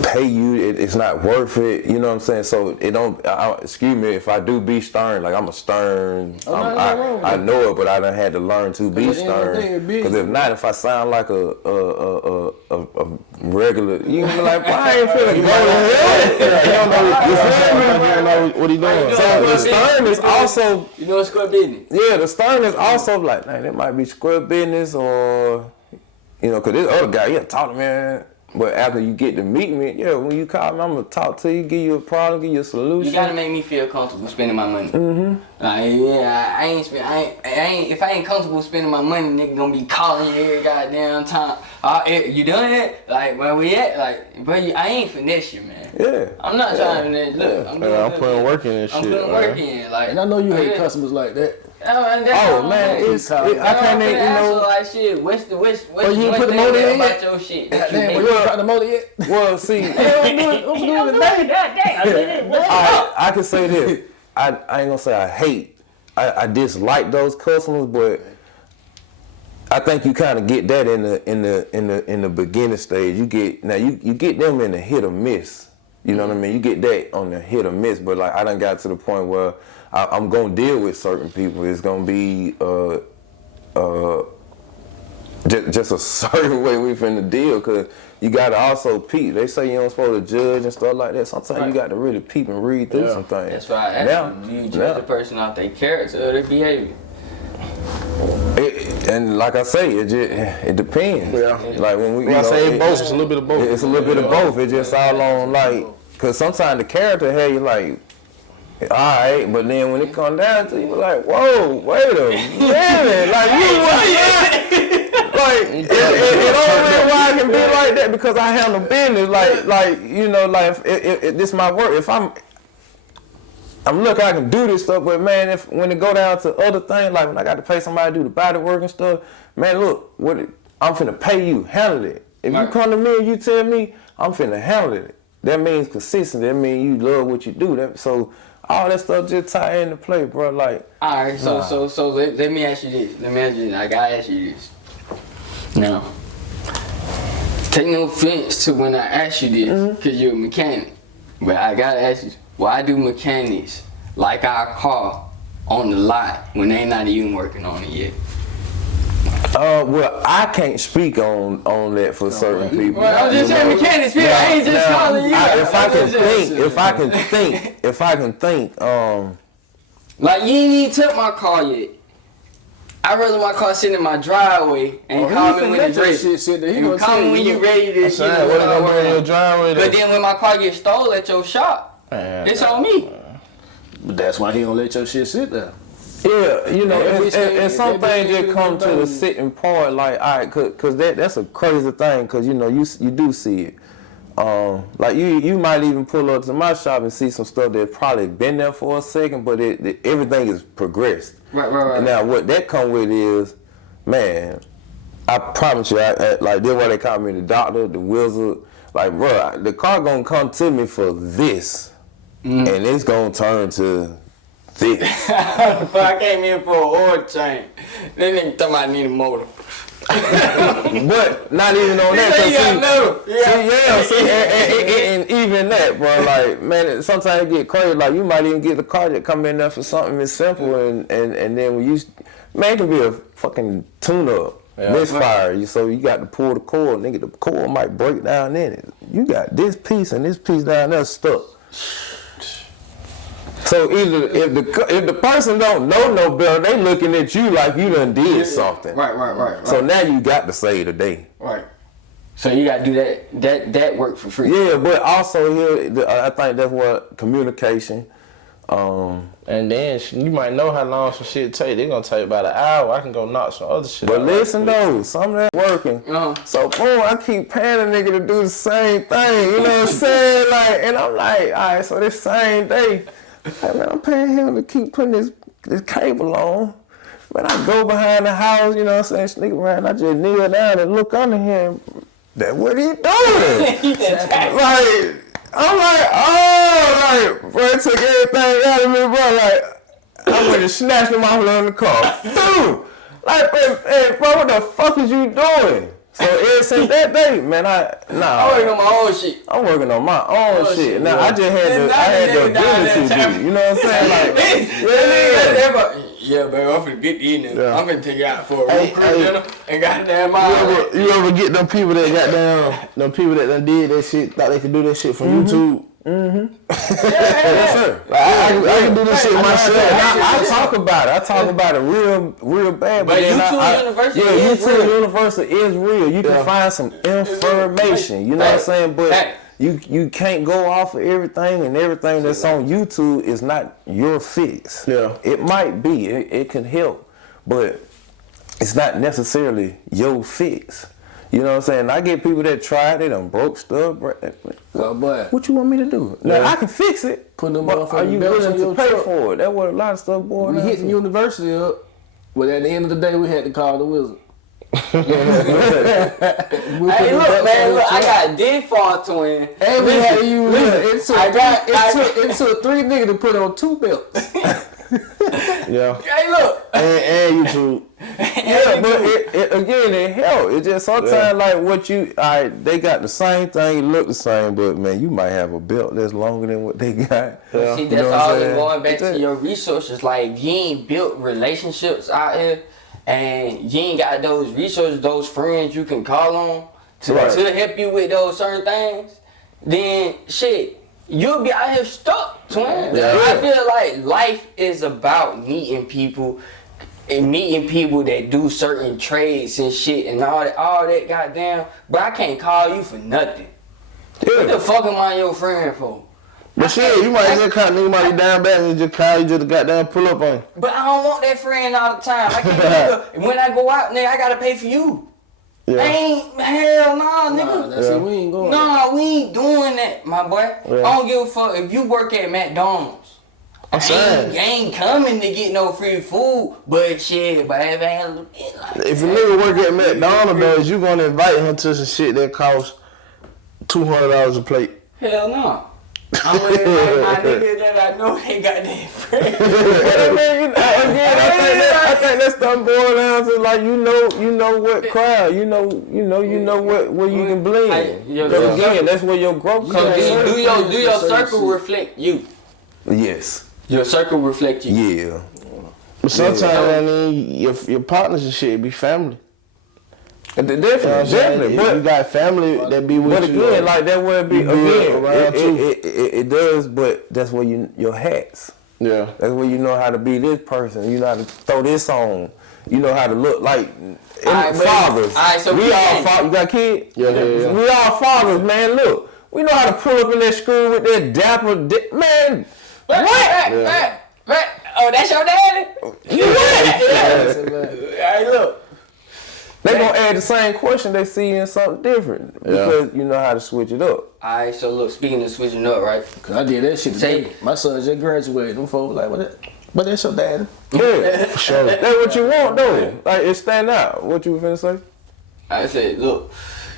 pay you. It's not worth it. You know what I'm saying? So it don't. Excuse me if I do be stern. Like I'm a stern. I know it, but I done had to learn to be stern. Because if not, if I sound like a regular, you can be like, well, I ain't feeling go to hell. What he doing? So the stern is also. You know, it's square business. Yeah, the stern is also like, man, it might be square business, or because this other guy, he'll talk to me. But after you get to meet me, when you call me, I'm gonna talk to you, give you a problem, give you a solution. You gotta make me feel comfortable spending my money. Like, if I ain't comfortable spending my money, nigga gonna be calling you every goddamn time. You done it? Like, where we at? Like, bro, I ain't finesse you, man. Yeah. I'm not trying to finesse. Look, I'm putting work in this shit. I'm putting work in. Like, and I know you hate customers like that. man, I can't even, you know. Like shit, what's you one put the thing motor in about yet? your shit? Damn, you tried the motor yet? Well, see, I can say this. I ain't gonna say I hate. I dislike those customers, but I think you kind of get that in the beginning stage. You get them in the hit or miss. You know what I mean? You get that on the hit or miss, but like I done got to the point where I'm gonna deal with certain people. It's gonna be just a certain way we finna deal, cause you gotta also peep. They say you don't supposed to judge and stuff like that. Sometimes you got to really peep and read through some things. That's why I asked you, do you judge the person off their character or their behavior? And like I say, it depends. Yeah. Like when we, I say both. It's a little bit of both. It's a little bit of both. It's just all on like, cause sometimes the character had you like, all right, but then when it come down to you, like, whoa, wait a minute, like you was like, it only reason why I can be like that because I handle business. Like you know, like if this my work. If I'm look, I can do this stuff, but man, when it go down to other things, like when I got to pay somebody to do the body work and stuff, man, look, I'm finna pay you, handle it. If you come to me and you tell me I'm finna handle it, that means consistent. That means you love what you do. So all that stuff just tie into play, bro. Like, all right, so let me ask you this. I gotta ask you this. Now, take no offense to when I ask you this, because you're a mechanic. But I gotta ask you, why do mechanics like our car on the lot when they not even working on it yet? Well, I can't speak on that for certain people. Well, I'm just saying mechanics, people. I ain't just calling you. If I can think, like you ain't even took my car yet. I'd rather my car sit in my driveway and call me when it's ready. You call me when you ready to shit. What am I in your driveway? But then when my car gets stolen at your shop, it's on me. But that's why he don't let your shit sit there. Yeah, you know, and some things just come to the sitting part, like, all right, cause that's a crazy thing, cause you know you do see it. Like you might even pull up to my shop and see some stuff that probably been there for a second, but everything is progressed. Right. Now what that come with is, man, I promise you, like that's why they call me the doctor, the wizard. Like, bro, the car gonna come to me for this, and it's gonna turn to this. I came in for an oil change. They nigga talking about I need a motor. But not even on that. And even that, bro. Like, man, sometimes it get crazy. Like, you might even get the car that come in there for something as simple, and then when you, man, it can be a fucking tune-up. Misfire, so you got to pull the cord, nigga. The cord might break down in it. You got this piece and this piece down there stuck. So either if the person don't know no better, they looking at you like you done did something. Right. So now you got to save the day. Right. So you got to do that work for free. Yeah, but also here, I think that's what communication. And then you might know how long some shit take. They're gonna take about an hour. I can go knock some other shit But out listen though, some of that working. So boom, I keep paying a nigga to do the same thing. You know what I'm saying? Like, and I'm like, all right, so this same day, like, man, I'm paying him to keep putting this cable on. Man, I go behind the house, you know what I'm saying, sneak around, I just kneel down and look under him. That what he doing? Like, I'm like, oh, like, bro, it took everything out of me, bro. Like, I went and snatched him off of the car. Boom! Like, hey, bro, what the fuck is you doing? So ever since that day, man, I'm working on my own shit. I'm working on my own shit. Now, I just had the ability to, you know what I'm saying? Like, yeah, baby, I'm finna get in there. I'm finna take you out for a real quick dinner and goddamn mile. You ever get them people that got down, them people that done did that shit, thought they could do that shit from YouTube? Yes, sir. Like, I can do this shit myself. I talk about it real bad. But YouTube University is YouTube real. University is real. You can find some information. You know what I'm saying? But you can't go off of everything, and everything that's on YouTube is not your fix. Yeah. It might be. It can help, but it's not necessarily your fix. You know what I'm saying? I get people that try it, they done broke stuff. Well, boy. What you want me to do? Now, I can fix it, Put them but are you willing to pay for it? That's what a lot of stuff boils We down hitting to. university up. But at the end of the day, we had to call the wizard. Hey, look, man, look, I got a default twin. And we had you. It took 3 niggas to put on 2 belts. Yeah. Hey, look. And YouTube. Yeah, but it helped. It just sometimes like what you, they got the same thing, it look the same, but man, you might have a belt that's longer than what they got. Yeah. See, that's all going back to your resources. Like, you ain't built relationships out here, and you ain't got those resources, those friends you can call on to help you with those certain things. Then shit, you'll be out here stuck, twin. Yeah. I feel like life is about meeting people. And meeting people that do certain trades and shit and all that goddamn, but I can't call you for nothing. Yeah. What the fuck am I your friend for? But shit, you might just call nigga down back and just call you just goddamn pull up on you. But I don't want that friend all the time. I can't nigga, when I go out, nigga, I gotta pay for you. Yeah. Hell nah, nigga. That's it, we ain't going. Nah, we ain't doing that, my boy. Yeah. I don't give a fuck if you work at McDonald's. I'm saying. I ain't coming to get no free food, but shit, but if I had a little bit like If a nigga work at McDonald's, though, you gonna invite him to some shit that costs $200 a plate. hell no. I'm gonna invite my nigga that I know they got that friend. I think that stuff boils down to like you know what crowd, you know what where you can blend. Because again, that's where your growth So comes from. do your circle reflect you? Yes. Your circle reflect you. Yeah. But sometimes, I mean, your partners and shit be family. Definitely. But you got family that be with But you. again, like that where it be around too. it does, but that's where your hats. Yeah. That's where you know how to be this person. You know how to throw this on. You know how to look like fathers. So we all fathers. You got kids? Yeah. We all fathers, man. Look, we know how to pull up in that school with that dapper man. What? Oh, that's your daddy? Hey, look. They gonna add the same question they see in something different because you know how to switch it up. Alright, so look, speaking of switching up, right? Cause I did that shit today. My son just graduated. Them folks like, but that's your daddy. Yeah, for sure. That's what you want, though. Like it stand out. What you finna say? I said, look,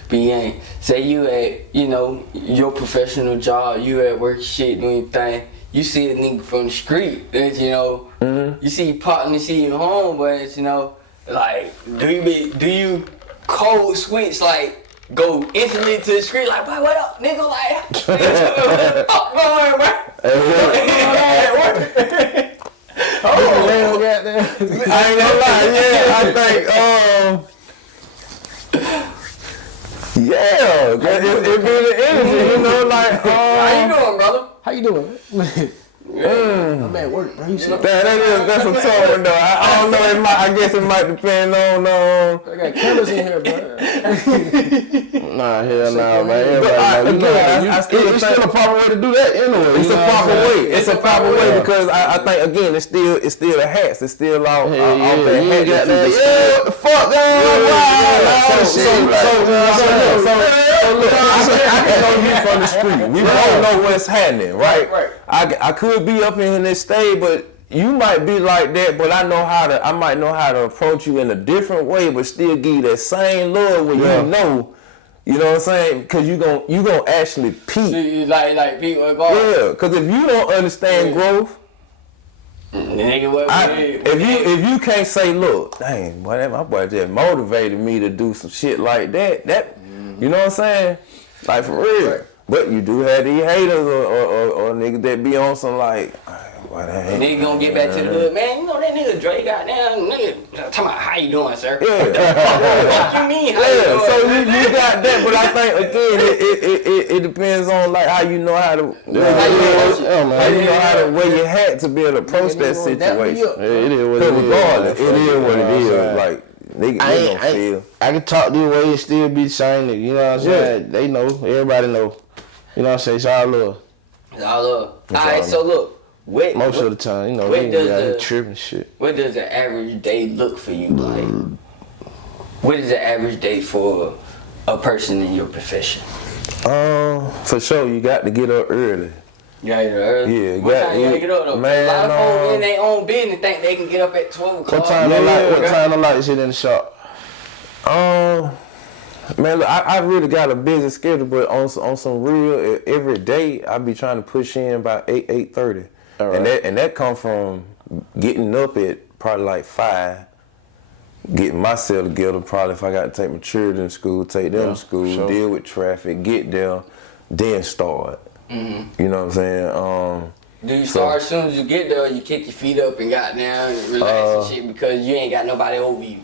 BA, say you at, your professional job, you at work, shit, doing your thing. You see a nigga from the street that, you see your partner, see your homeboys, like, do you code switch, like, go instantly to the street, like, boy, what up, nigga, like, what the fuck going, bro? I ain't gonna lie, it be the energy, like, How you doing, brother? How you doing? I'm at work, bro. that's a tough one though. I don't know. I guess it might depend on. I got cameras in here, bro. Nah, hell nah, man. It's still a proper way to do that anyway. It's a proper way. It's a proper way because I think again, it's still the hats. It's still all the hats. What the fuck So look, I can know you from the street. We both know what's happening, right? I could be up in this state, but you might be like that, but I might know how to approach you in a different way, but still give you that same love when you know what I'm saying? Because you gonna actually peak. Like people go. Yeah, because if you don't understand growth, nigga, if you can't say, look, dang, boy, my boy just motivated me to do some shit like that, you know what I'm saying? Like for real. Right. But you do have these haters or niggas that be on some like, nigga gonna get back to the hood, man. You know that nigga Dre goddamn nigga talking about how you doing, sir? Yeah. What you mean? How you doing? So you got that, but I think again it depends on like how you know how to wear your hat to be able to approach that situation. It is what it is. Regardless, it is what it is. Like nigga, I can talk this way and still be the same nigga. You know what I'm saying? They know. Everybody know. You know what I'm saying? It's all love. It's all love. Alright, so look. Most of the time, they got tripping shit. What does an average day look for you like? What is the average day for a person in your profession? For sure, you got to get up early. Yeah, early. Yeah, What time you gotta get up though? man, A lot of folks in their own business think they can get up at 12 o'clock. What time the lights hit in the shop? Man, look, I really got a busy schedule, but on some real, every day I be trying to push in about 8:30, right. and that come from getting up at probably like 5, getting myself together. Probably if I got to take my children to school, take them to school, deal with traffic, get there, then start. Mm-hmm. You know what I'm saying? Do you start as soon as you get there? You kick your feet up and got down and relax and shit because you ain't got nobody over you.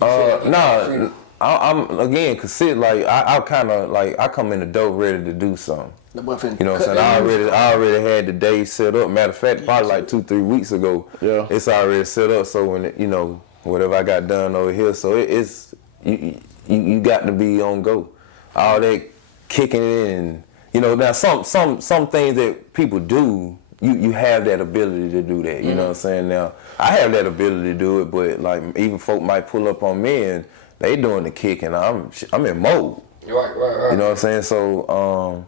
Nah. I'm again consider like I kind of like I come in the door ready to do something. You know what I'm saying? I already had the day set up. Matter of fact, probably like 2-3 weeks ago. Yeah. It's already set up. So when whatever I got done over here, so it's you got to be on go. All that kicking in, now some things that people do. You have that ability to do that. You know what I'm saying? Now I have that ability to do it, but like even folk might pull up on me and they doing the kick and I'm in mode. Right. You know what I'm saying? So,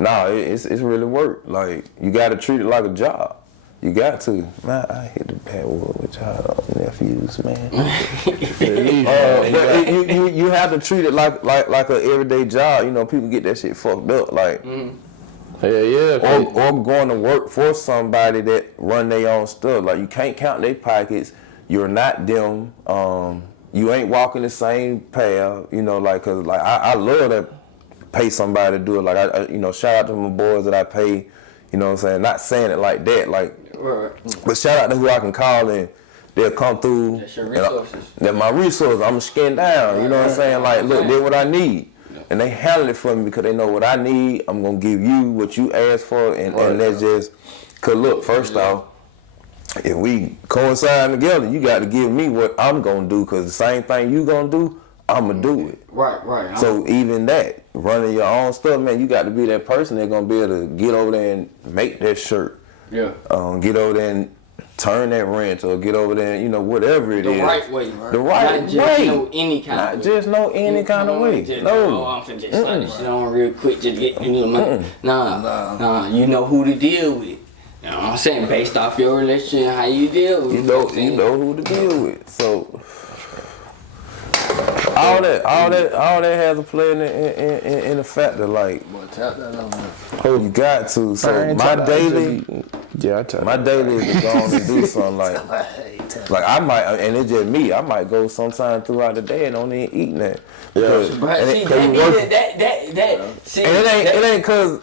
it's really work. Like, you got to treat it like a job. You got to. Man, I hit the bad word with y'all nephews, man. But you have to treat it like an everyday job. People get that shit fucked up. Like, or going to work for somebody that run their own stuff. Like, you can't count their pockets. You're not them. You ain't walking the same path, cause I love to pay somebody to do it. Like I shout out to my boys that I pay, you know what I'm saying? Not saying it like that, but shout out to who I can call and they'll come through. That's your resources. They're my resources. I'm skin down, you know what I'm saying? Like, look, they're what I need. And they handle it for me because they know what I need. I'm gonna give you what you asked for, and that's just, cause look, first off, if we coincide together, you got to give me what I'm going to do because the same thing you going to do, I'm going to do it. Right. So even that, running your own stuff, man, you got to be that person that's going to be able to get over there and make that shirt. Yeah. Get over there and turn that wrench or get over there and, whatever it is. The right way. Right? The right Not just way. know any kind of way. Not just know any kind of way. No. I'm finna just slide this shit on real quick just to get money. Nah. You know who to deal with. You know what I'm saying? Based off your relationship and how you deal with it. You know who to deal with. So all that has a play in the factor. Like, you got to. So my daily is to go on and do something like I might, and it's just me. I might go sometime throughout the day and don't even eat that. It ain't cause.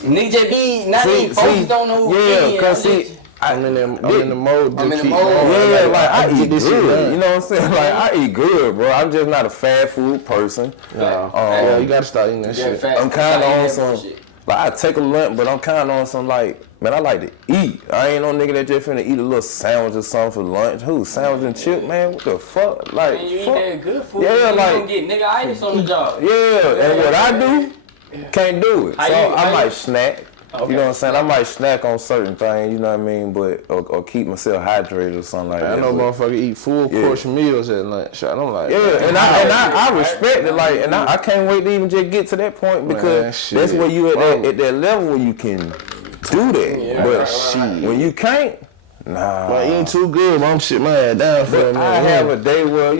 Nigga be not even folks don't know who he is. I'm in the mode. Yeah, like I eat good. You know what I'm saying? Like I eat good, bro. I'm just not a fast food person. Yeah, you gotta start eating that shit. I'm kind of on some. Like I take a lunch, but I'm kind of on some like, man, I like to eat. I ain't no nigga that just finna eat a little sandwich or something for lunch. Who sandwich and chip, man? What the fuck? Like, man, you eat that good food. Yeah, you like gonna get nigga itis on the job. Yeah, and what I do. Can't do it. So I might snack. Okay. You know what I'm saying? I might snack on certain things, you know what I mean? But or keep myself hydrated or something like that. I know motherfucker eat full course meals at lunch. I don't like and I respect it, like, and I can't wait to even just get to that point because that's where you at that level where you can do that. Yeah, but when you can't, nah. Well, eating too good, I'm shit my ass down for that. I have a day where,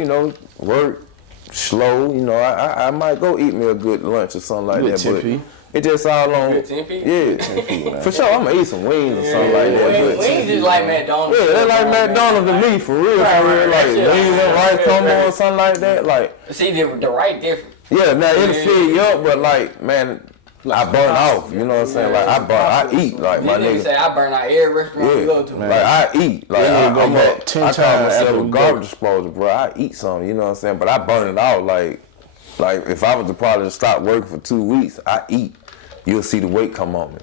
work slow, I might go eat me a good lunch or something like that. But it just all on. Yeah, for sure. I'm gonna eat some wings or something like that. Wings is like McDonald's. Yeah, they're like McDonald's to me, for real. Like wings and rice combo or something like that. Like, see, the right different. Yeah, now it'll fill you up, but like, man, I burn off. You know what I'm saying? Like I eat. Like my nigga say I burn out every restaurant you go to. Man. Like I eat. Like I call myself a garbage disposal, bro. I eat something. You know what I'm saying? But I burn it out. Like if I was to probably stop working for 2 weeks, I eat. You'll see the weight come on me.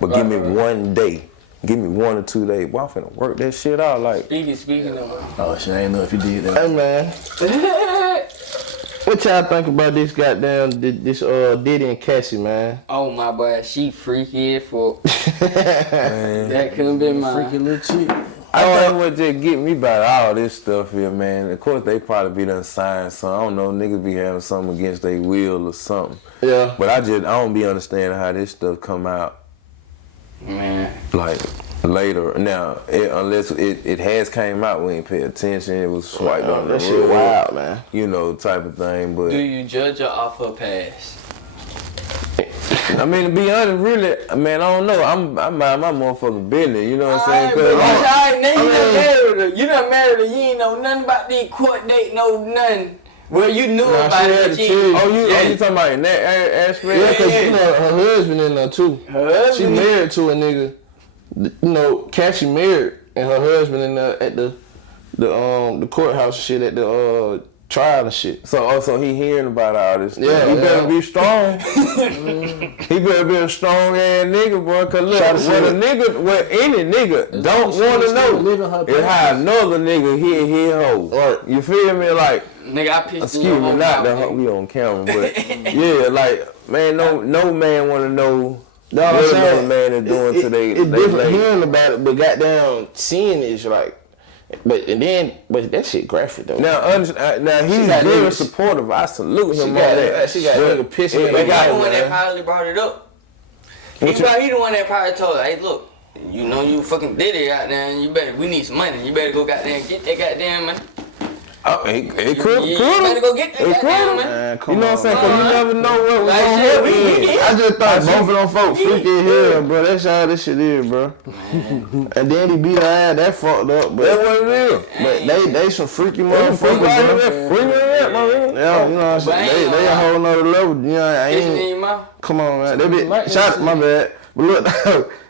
But give me 1 day. Give me 1 or 2 days. Boy, I'm finna work that shit out. Like speaking of. Oh shit, I ain't know if you did that. Hey man. What y'all think about this goddamn this Diddy and Cassie, man? Oh my boy, she freaky as fuck. That couldn't be my freaky little chick. I think what just get me about all this stuff here, man. Of course, they probably be done signed, so I don't know, niggas be having something against their will or something. Yeah. But I don't be understanding how this stuff come out Man. Like later. Now, unless it has came out, we ain't pay attention. It was swiped on the That shit road, wild, man. you know, type of thing. But Do you judge her off her past? I mean, to be honest, really, man, I don't know. I'm mind my motherfucking business. You know what I'm saying? Alright, now you done married her. You done married her. You ain't know nothing about the court date, no nothing. Well, you knew about it, but you you talking about in that aspect? Yeah, cause you know her husband in there too. Her husband? She married to a nigga. You know, Cassie married, and her husband in there at the courthouse and shit at the trial and shit. So he hearing about all this. Yeah, He better be strong. He better be a strong ass nigga, bro. Cause look, what any nigga don't want to know is how another nigga hit hoe. Right. You feel me? Like, nigga, I pissed excuse me, not the we on camera, but yeah, like, man, no man want to know. No, what I'm saying, another man is doing today. It's different hearing about it, but goddamn seeing it is like, but that shit graphic though. Now he's very supportive. I salute him on that. She got nigga pissing. But he the one that probably brought it up. He the one that probably told her, hey, look, you know you fucking did it out there, and we need some money. You better go goddamn get that goddamn money. It could. You better go get that goddamn money. Man, You know what I'm saying? Cause you never know what was gonna happen. I just thought both of them folks freaky as hell, bro. That's how this shit is, bro. And then he beat her ass. That fucked up, but That's what it is. but they some freaky motherfuckers, bro. Yeah, you know what I'm saying? They a whole nother level. You know, I It's in ain't. your mouth. Come on, man. They be shot. My bad. But look,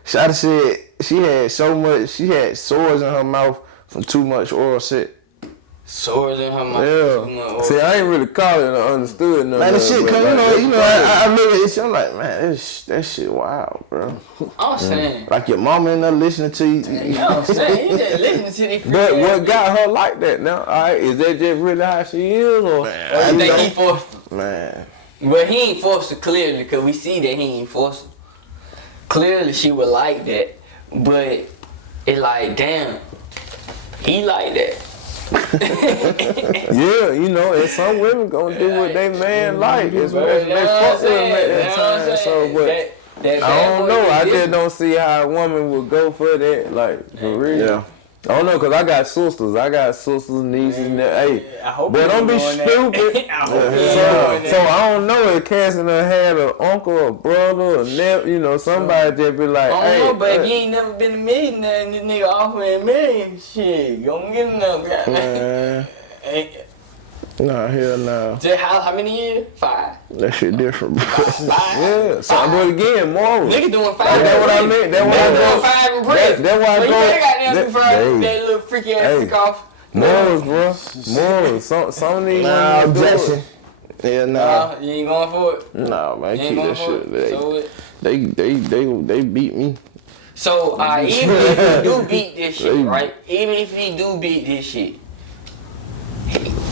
Shada said she had so much. She had sores in her mouth from too much oral sex. Sores in her mouth. Yeah. See, I ain't really caught it or understood none Man, of the shit, that, cause but you know, I look at this, I'm like, man, that shit wild, bro. I'm saying. Like your mama in there listening to you. You know what I'm saying? You just listening to these But what got her like that now? Alright, is that just really how she is, or I think he forced her. Man. But he ain't forced her clearly, because we see that he ain't forced her. Clearly she would like that, but it like, damn, he like that. yeah, you know, and some women gonna do what they man like. It's what they fuck with him at that time. So, but I don't know. I just don't see how a woman would go for that, like for real. Yeah. I don't know, cause I got sisters, nieces, hey, but don't be stupid. So I don't know if Cassie done had an uncle, a brother, a nephew, you know, somebody just be like, I hey. don't know, but if you ain't never been a millionaire and this nigga offering a million, shit, gonna get enough, goddamn. Nah, hell no. Just how many years? 5. That shit different, bro. 5? Yeah, so but again, morals. Nigga doing 5. That's what I meant. That's why I doing go. 5 in prison. That's why I So go. you got them for that little freaky ass freak off. Morals, bro. Morals. Some of these Nah, women do objection. it. Yeah, nah. You ain't going for it? Nah, man, You keep ain't going that for shit. it? They beat me. So, even if he do beat this shit, right? Even if he do beat this shit,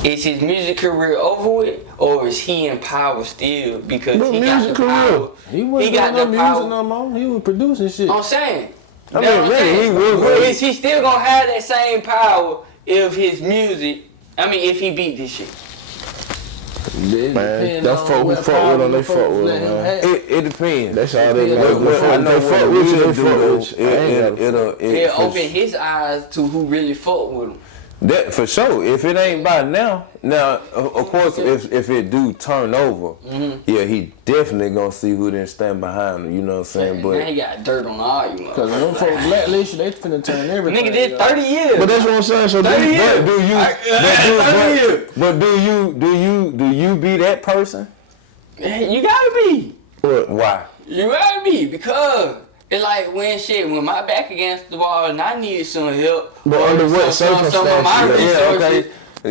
is his music career over with, or is he in power still because What he got music the career? power? He wasn't got doing the no power. music no more. He was producing shit. I'm saying. I mean, really, he was. Is he still gonna have that same power if his music? I mean, if he beat this shit. Man, that folk who fuck with him, they fuck with him, man. It depends. That's all they But know. I know They fuck what with you, we they do. fuck with you. It'll open his eyes to who really fuck with him. That for sure. If it ain't by now, of course, if it do turn over, yeah, he definitely gonna see who didn't stand behind him. You know what I'm saying? Now But he got dirt on all you Cause when them folks blacklist, they finna turn everything. nigga did 30 years. But that's what I'm saying. So 30 years. but do you be that person? You gotta be. What? Why? You gotta be, because it's like when my back against the wall and I needed some help. But or under what some of my circumstances? resources. I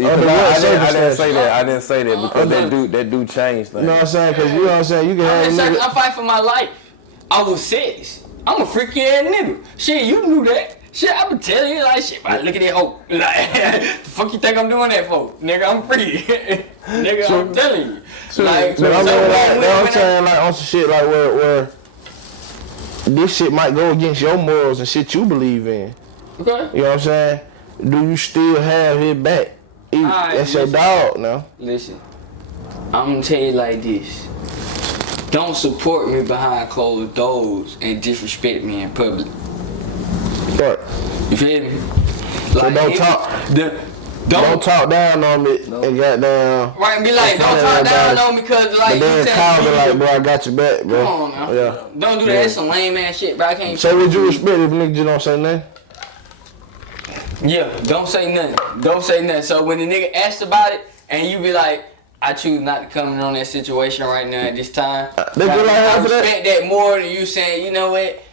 didn't say that because that do change things. You know what I'm saying? Because you know what I'm saying? You can have a nigga. I fight for my life. I was 6. I'm a freaky ass nigga. Shit, you knew that. Shit, I been telling you like shit. Look at that hoe. Like, the fuck you think I'm doing that for? Nigga, I'm free. Nigga, I'm telling you. Like, But I'm when saying like on some shit like where this shit might go against your morals and shit you believe in. Okay. You know what I'm saying? Do you still have his back? Alright, That's your listen. dog now. Listen, I'm gonna tell you like this. don't support me behind closed doors and disrespect me in public. But You feel me? so don't talk. Don't talk down on me and goddamn. Right, and be like, don't talk down on me because like But you then call me tell like, bro, I got your back, bro. Come on now. Yeah. Don't do that. That's some lame ass shit, bro. I can't. So would you respect if nigga just don't say nothing? Yeah, don't say nothing. Don't say nothing. So when the nigga asks about it and you be like, I choose not to come in on that situation right now at this time. They be like, I after that? respect that more than you saying, you know what?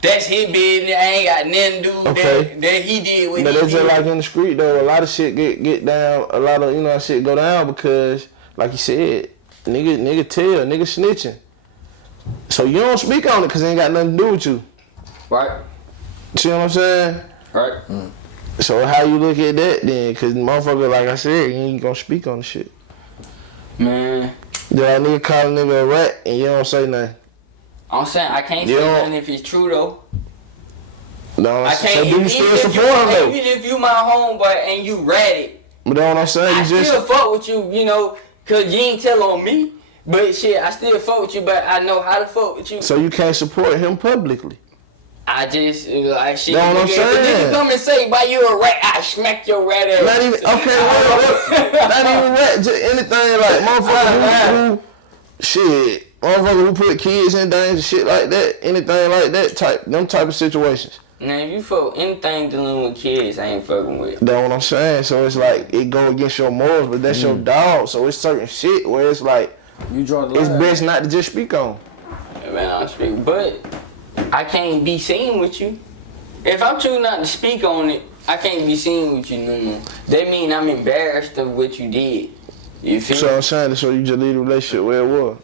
That's his business. I ain't got nothing to do with Okay. that he did what But he it's just did. like in the street though, a lot of shit get down, a lot of, shit go down because, like you said, nigga tell, nigga snitching. So you don't speak on it because it ain't got nothing to do with you. Right? See what I'm saying? Right. So how you look at that then? Because motherfucker, like I said, you ain't gonna speak on the shit. Man. Then a nigga call a nigga a rat and you don't say nothing. I'm saying I can't say nothing if it's true though. No, I so can't. do you still support him though? Even if you my homeboy and you ratted, But that's what I'm saying. I You just still fuck with you, cause you ain't tell on me. But shit, I still fuck with you, but I know how to fuck with you. so you can't support him publicly. I just like shit. Know what I'm If a saying? nigga come and say, "Why you a rat?" I smack your rat ass. Not even not even rat. Just anything like motherfucker who shit. Motherfucker who put kids in danger, shit like that. Anything like that them type of situations. Now, if you fuck anything dealing with kids, I ain't fucking with. That's what I'm saying. So it's like it go against your morals, but that's your dog. So it's certain shit where it's like You draw the it's line. best not to just speak on. Man, I'm speaking, but I can't be seen with you. If I'm choosing not to speak on it, I can't be seen with you no more. That mean I'm embarrassed of what you did. You feel So me? I'm saying, so you just leave the relationship where it was.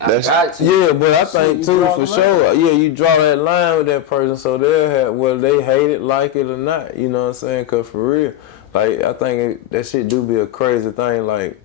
I got to. Yeah, but I think you too, draw for the line. sure, yeah, you draw that line with that person so they'll have, whether they hate it, like it or not, you know what I'm saying? Cause for real, like, I think that shit do be a crazy thing, like,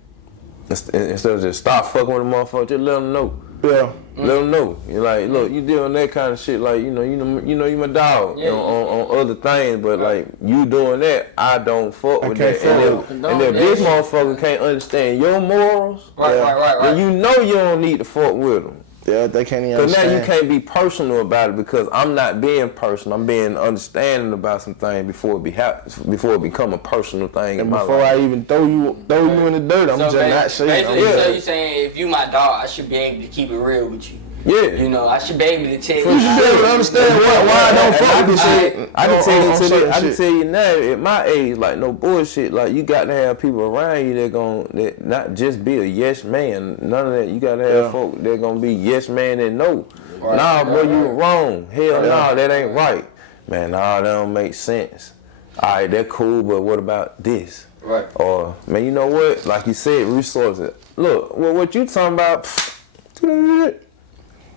instead of just stop fucking with a motherfucker, just let them know. Yeah. Let them know. You're like, look, you doing that kind of shit, like, you my dog, Yeah. on other things, but like, you doing that, I don't fuck with can't that. fuck And with if that this shit. motherfucker can't understand your morals, Right. then you know you don't need to fuck with them. Yeah, they can't even Cause now understand. you can't be personal about it because I'm not being personal. I'm being understanding about some things before it become a personal thing And in my before life. I even throw you in the dirt, I'm just not saying. Basically, so you saying if you my dog, I should be able to keep it real with you. Yeah. I should be able to tell You should be able to understand why I don't fuck with this shit. I can tell you on certain I can shit. tell you now at my age, like no bullshit, like you got to have people around you that not just be a yes man. None of that. You got to have folk that gonna be yes man and no. Nah, bro, you wrong. Hell no, that ain't right. Man, nah, that don't make sense. All right, that cool, but what about this? Right. Or man, you know what? Like you said, resources. Look, well, what you talking about?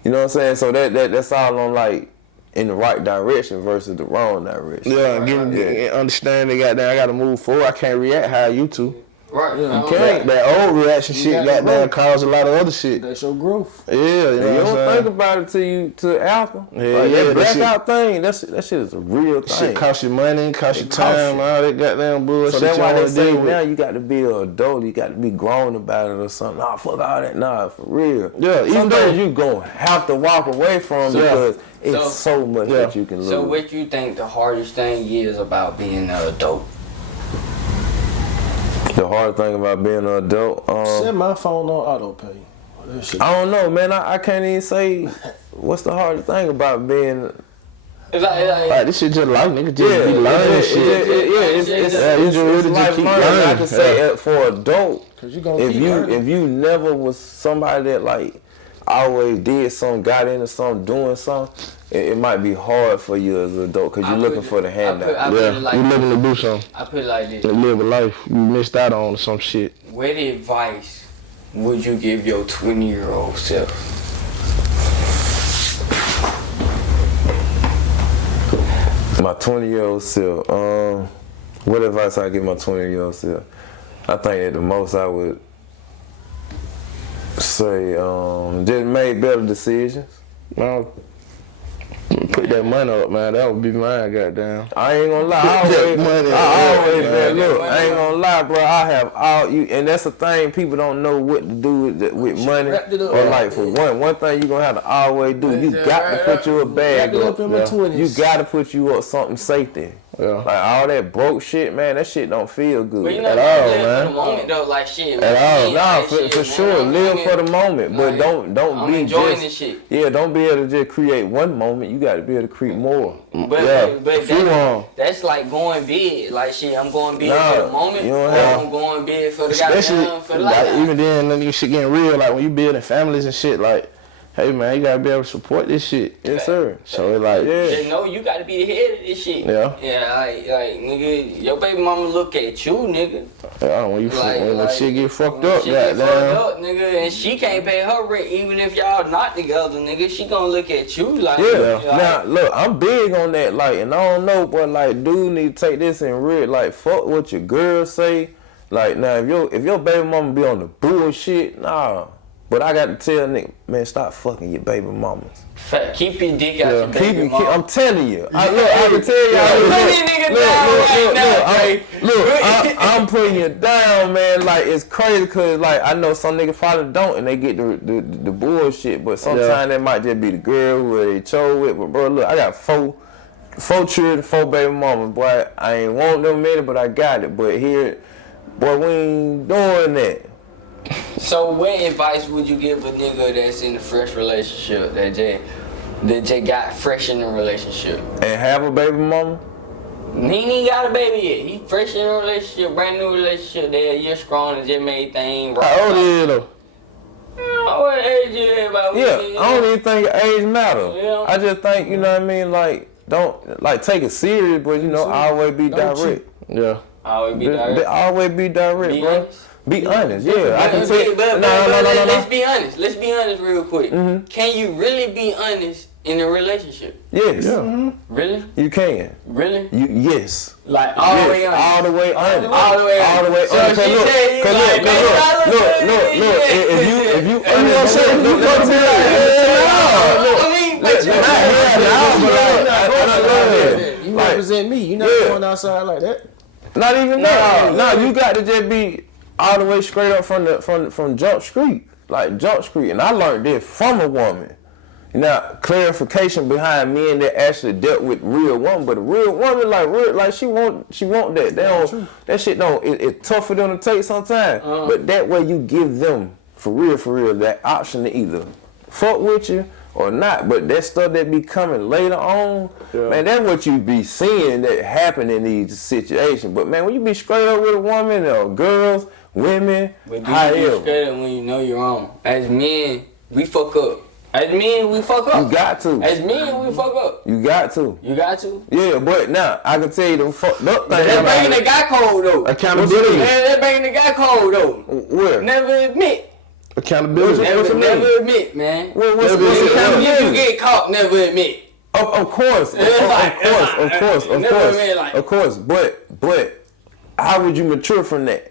You know what I'm saying? So that's all on like in the right direction versus the wrong direction. Yeah, understand they I gotta move forward. I can't react how I used to. Right. That old reaction shit gotta goddamn grow. caused a lot of other shit. That's your growth. Yeah, you You know what don't I'm think saying? about it till after. Yeah, Like yeah, that that shit- blackout thing, that shit is a real thing. Shit cost you money, cost you costs time, you. all that goddamn bullshit. So that's you why they wanna say deal now with. you got to be an adult, you got to be grown about it or something. Nah, fuck all that. Nah, for real. Yeah, even Some though- things you gonna have to walk away from because it's so much Yeah. that you can lose. So what you think the hardest thing is about being an adult? The hard thing about being an adult, Set my phone on auto pay. That shit. I don't know, man. I can't even say what's the hardest thing about being. It's like, Like this shit just life, nigga. Just be learning it's shit. it's you really just life keep learning. I learning. can say for adult, Cause you gonna if keep learning. you never was somebody that like always did something, got into something, doing something, it might be hard for you as an adult because you're looking for the handout. I put Yeah, it like you this. living to do something. I put it like this. To live a life you missed out on some shit. What advice would you give your 20-year-old self? My 20-year-old self, what advice I give my 20-year-old self? I think at the most I would say just make better decisions. Well, Put that money up, man. That would be mine, goddamn. I ain't gonna lie. I always man, look, I ain't gonna lie, bro. I have all you, and that's the thing. People don't know what to do with money. Or like for one thing you gonna have to always do. You got to put you a bag up. You got to put you up something safety. Yeah. Like all that broke shit, man. That shit don't feel good but you know, at all, man. For the moment though, like shit. At all, nah, like, for sure. Live for the moment, but don't I'm be enjoying just. This shit. Yeah, don't be able to just create one moment. You got to be able to create more. But that's like going big. Like shit, I'm going big for the moment. I'm going big for the goddamn for the lifetime. Even then, nigga, shit getting real. Like when you building families and shit, like. Hey man, you gotta be able to support this shit. Yes, sir. So it's like, Just know you gotta be the head of this shit. Yeah. Yeah, like nigga, your baby mama look at you, nigga. Yeah, when shit get fucked up, nigga, and she can't pay her rent even if y'all not together, nigga. She gonna look at you like. Yeah. Now look, I'm big on that, like, and I don't know, but like, dude need to take this in real, like, fuck what your girl say. Like, now if your baby mama be on the bullshit, nah. But I got to tell nigga, man, stop fucking your baby mamas. Keep your dick out your baby mama. I'm telling you. I can tell y'all. I'm putting you down, man. Like, it's crazy because, like, I know some niggas probably don't and they get the bullshit. But sometimes that might just be the girl who they chose with. But, bro, look, I got four children, 4 baby mamas. Boy, I ain't want them many, but I got it. But here, boy, we ain't doing that. So what advice would you give a nigga that's in a fresh relationship that just got fresh in the relationship? And have a baby mama? He ain't got a baby yet. He fresh in a relationship, brand new relationship. They're a year strong and just made things right. How old is he though? What age you about? Yeah, I don't even think age matter. Yeah. I just think, you know what I mean, like, don't, like, take it serious, but, you know, always be direct. Yeah. Always be direct. Always be direct, bro. Honest. Be honest, yeah. I can tell you. No. Let's be honest. Let's be honest real quick. Mm-hmm. Can you really be honest in a relationship? Yes. Yeah. Mm-hmm. Really? You can. Really? Yes. Like all the way honest. All the way honest. All the way honest. All the way honest. So she said, look. If you honest, you represent me. You not going outside like that. Not even that. No, you got to just be all the way straight up from Jump Street, like Jump Street. And I learned this from a woman. Now, clarification behind men that actually dealt with real woman, but a real woman like she want that. That shit don't. It's tough for them to take sometimes. But that way you give them for real that option to either fuck with you or not. But that stuff that be coming later on, man, that's what you be seeing that happen in these situations. But man, when you be straight up with a woman or girls, women, however. You be straight up when you know you're wrong. As men, we fuck up. As men, we fuck up. You got to. As men, we fuck up. You got to. You got to? Yeah, but now, I can tell you the fucked up thing. That's bringing the guy code, though. Accountability. That's bringing the guy code, though. Where? Never admit. Accountability. Never admit, man. What's if you get caught, never admit. Of course. Of course. But how would you mature from that?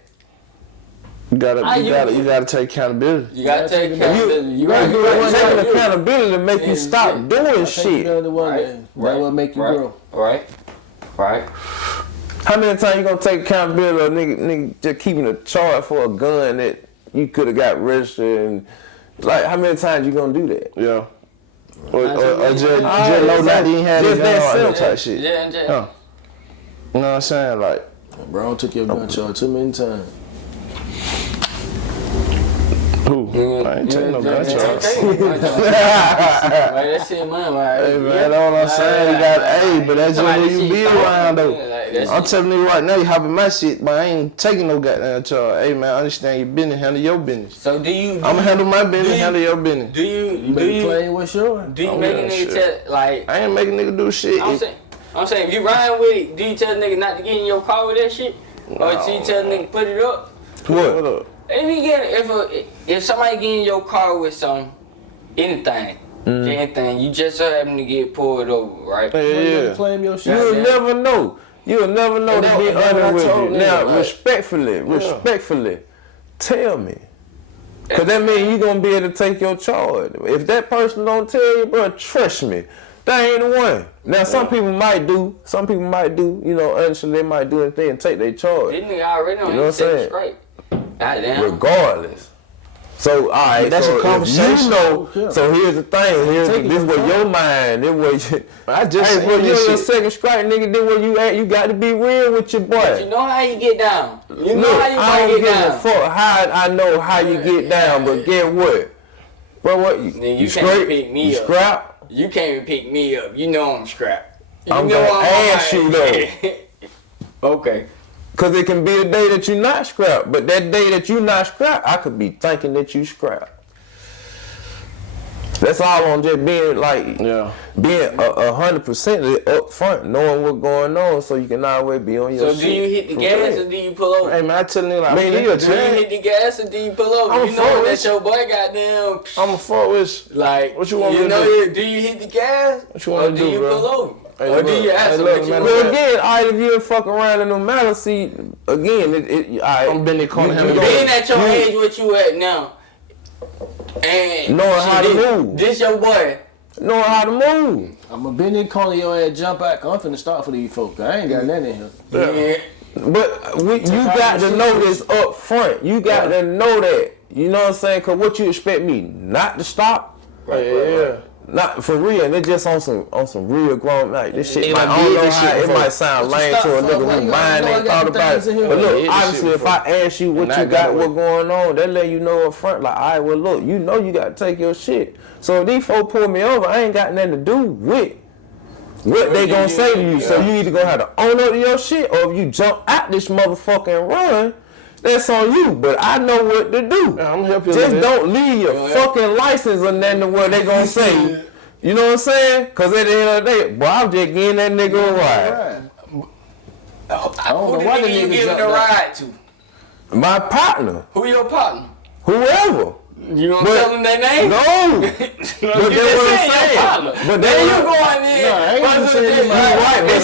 You gotta take accountability. You gotta take accountability. You gotta take accountability to make you stop doing shit. That will make you grow. Right. How many times you gonna take accountability of nigga just keeping a charge for a gun that you could have got registered, and like how many times you gonna do that? Yeah. Or just know that he had a gun type shit. Yeah. You know what I'm saying? Like, bro, took your gun charge too many times. Who? I ain't taking no gun charge. That shit, man. Hey, man, that's what I'm saying. You got, but that's just who you be around, though. I'm telling you right now, you hopping my shit, but I ain't taking no goddamn charge. Hey, man, understand your business, handle your business. So do you? I'm gonna handle my business, handle your business. Do you play what's yours? Do you make a nigga tell, like? I ain't making nigga do shit. I'm saying, if you riding with it, do you tell the nigga not to get in your car with that shit? Or do you tell the nigga put it up? What up? If somebody get in your car with anything, you just so happen to get pulled over, right? Yeah. Claim your shit. You'll never know. You'll never know to be honest with you. Now, respectfully, tell me. Because that means you're going to be able to take your charge. If that person don't tell you, bro, trust me. That ain't the one. Now some people might do, you know, honestly they might do anything and take their charge. This nigga already on You know what I'm saying? straight. Goddamn. Regardless. So all right, that's so a conversation. If you know, so here's the thing. This was your mind. This was I just hey, when you're your second strike, nigga. Then where you at? You got to be real with your boy. But you know how you get down. You know Look, how you I don't might give get a down. fuck how I know how you get down, but get what? Bro, what you Nigga, you can't straight? pick me You up. scrap? You can't even pick me up. You know I'm scrapped. You I'm know gonna ask you though. Okay. Cause it can be a day that you not scrap, but that day that you not scrap, I could be thinking that you scrap. That's all on just being like, being 100% up front, knowing what's going on, so you can always be on your shit. So do you hit the gas or do you pull over? Hey man, I tell you like, Do you hit the gas or do you pull over? I'm You know for that your boy goddamn. I'm a fuck with. Like, What you want me to do? Do you hit the gas What you want or to do do, you bro? pull over? Hey, Or do look, you ask hey, him look, what you man, want? But again, if you fuck around, it no matter. See, again, I'm been the corner handle. Being at your age, what you at now, and Knowing how to move. This your boy. Knowing how to move. I'm a bend in corner your ass, jump out. I'm finna start for these folks. I ain't got nothing in here. Yeah. But you got to know this up front. You got to know that. You know what I'm saying? Cause what you expect me not to stop? Yeah. Not for real. And it's just on some real grown like this shit. And Might, I I don't did know this how shit it before. might sound What you lame to a stop for? nigga Why who you mind got ain't thought things about it. in here? But I did look, this obviously shit if I ask you what And you I got got, away. what's going on, that let you know up front. Like, all right, well look, you know you got to take your shit. So if these folks pull me over, I ain't got nothing to do with what they gonna say to you. So you either gonna have to own up to your shit, or if you jump out this motherfucker and run, that's on you. But I know what to do. Yeah, I'm gonna help you. Just don't leave your fucking license or nothing to what they gonna say. You know what I'm saying? Cause at the end of the day, boy, I'm just getting that nigga a ride. I don't Who know the why the nigga you niggas giving jumped the out. ride to? My partner, Who your partner? whoever. You gonna But- tell them their name? No. But You that's what just I'm said your saying. partner. But Then that's you what going in. No, I ain't even saying You you right, but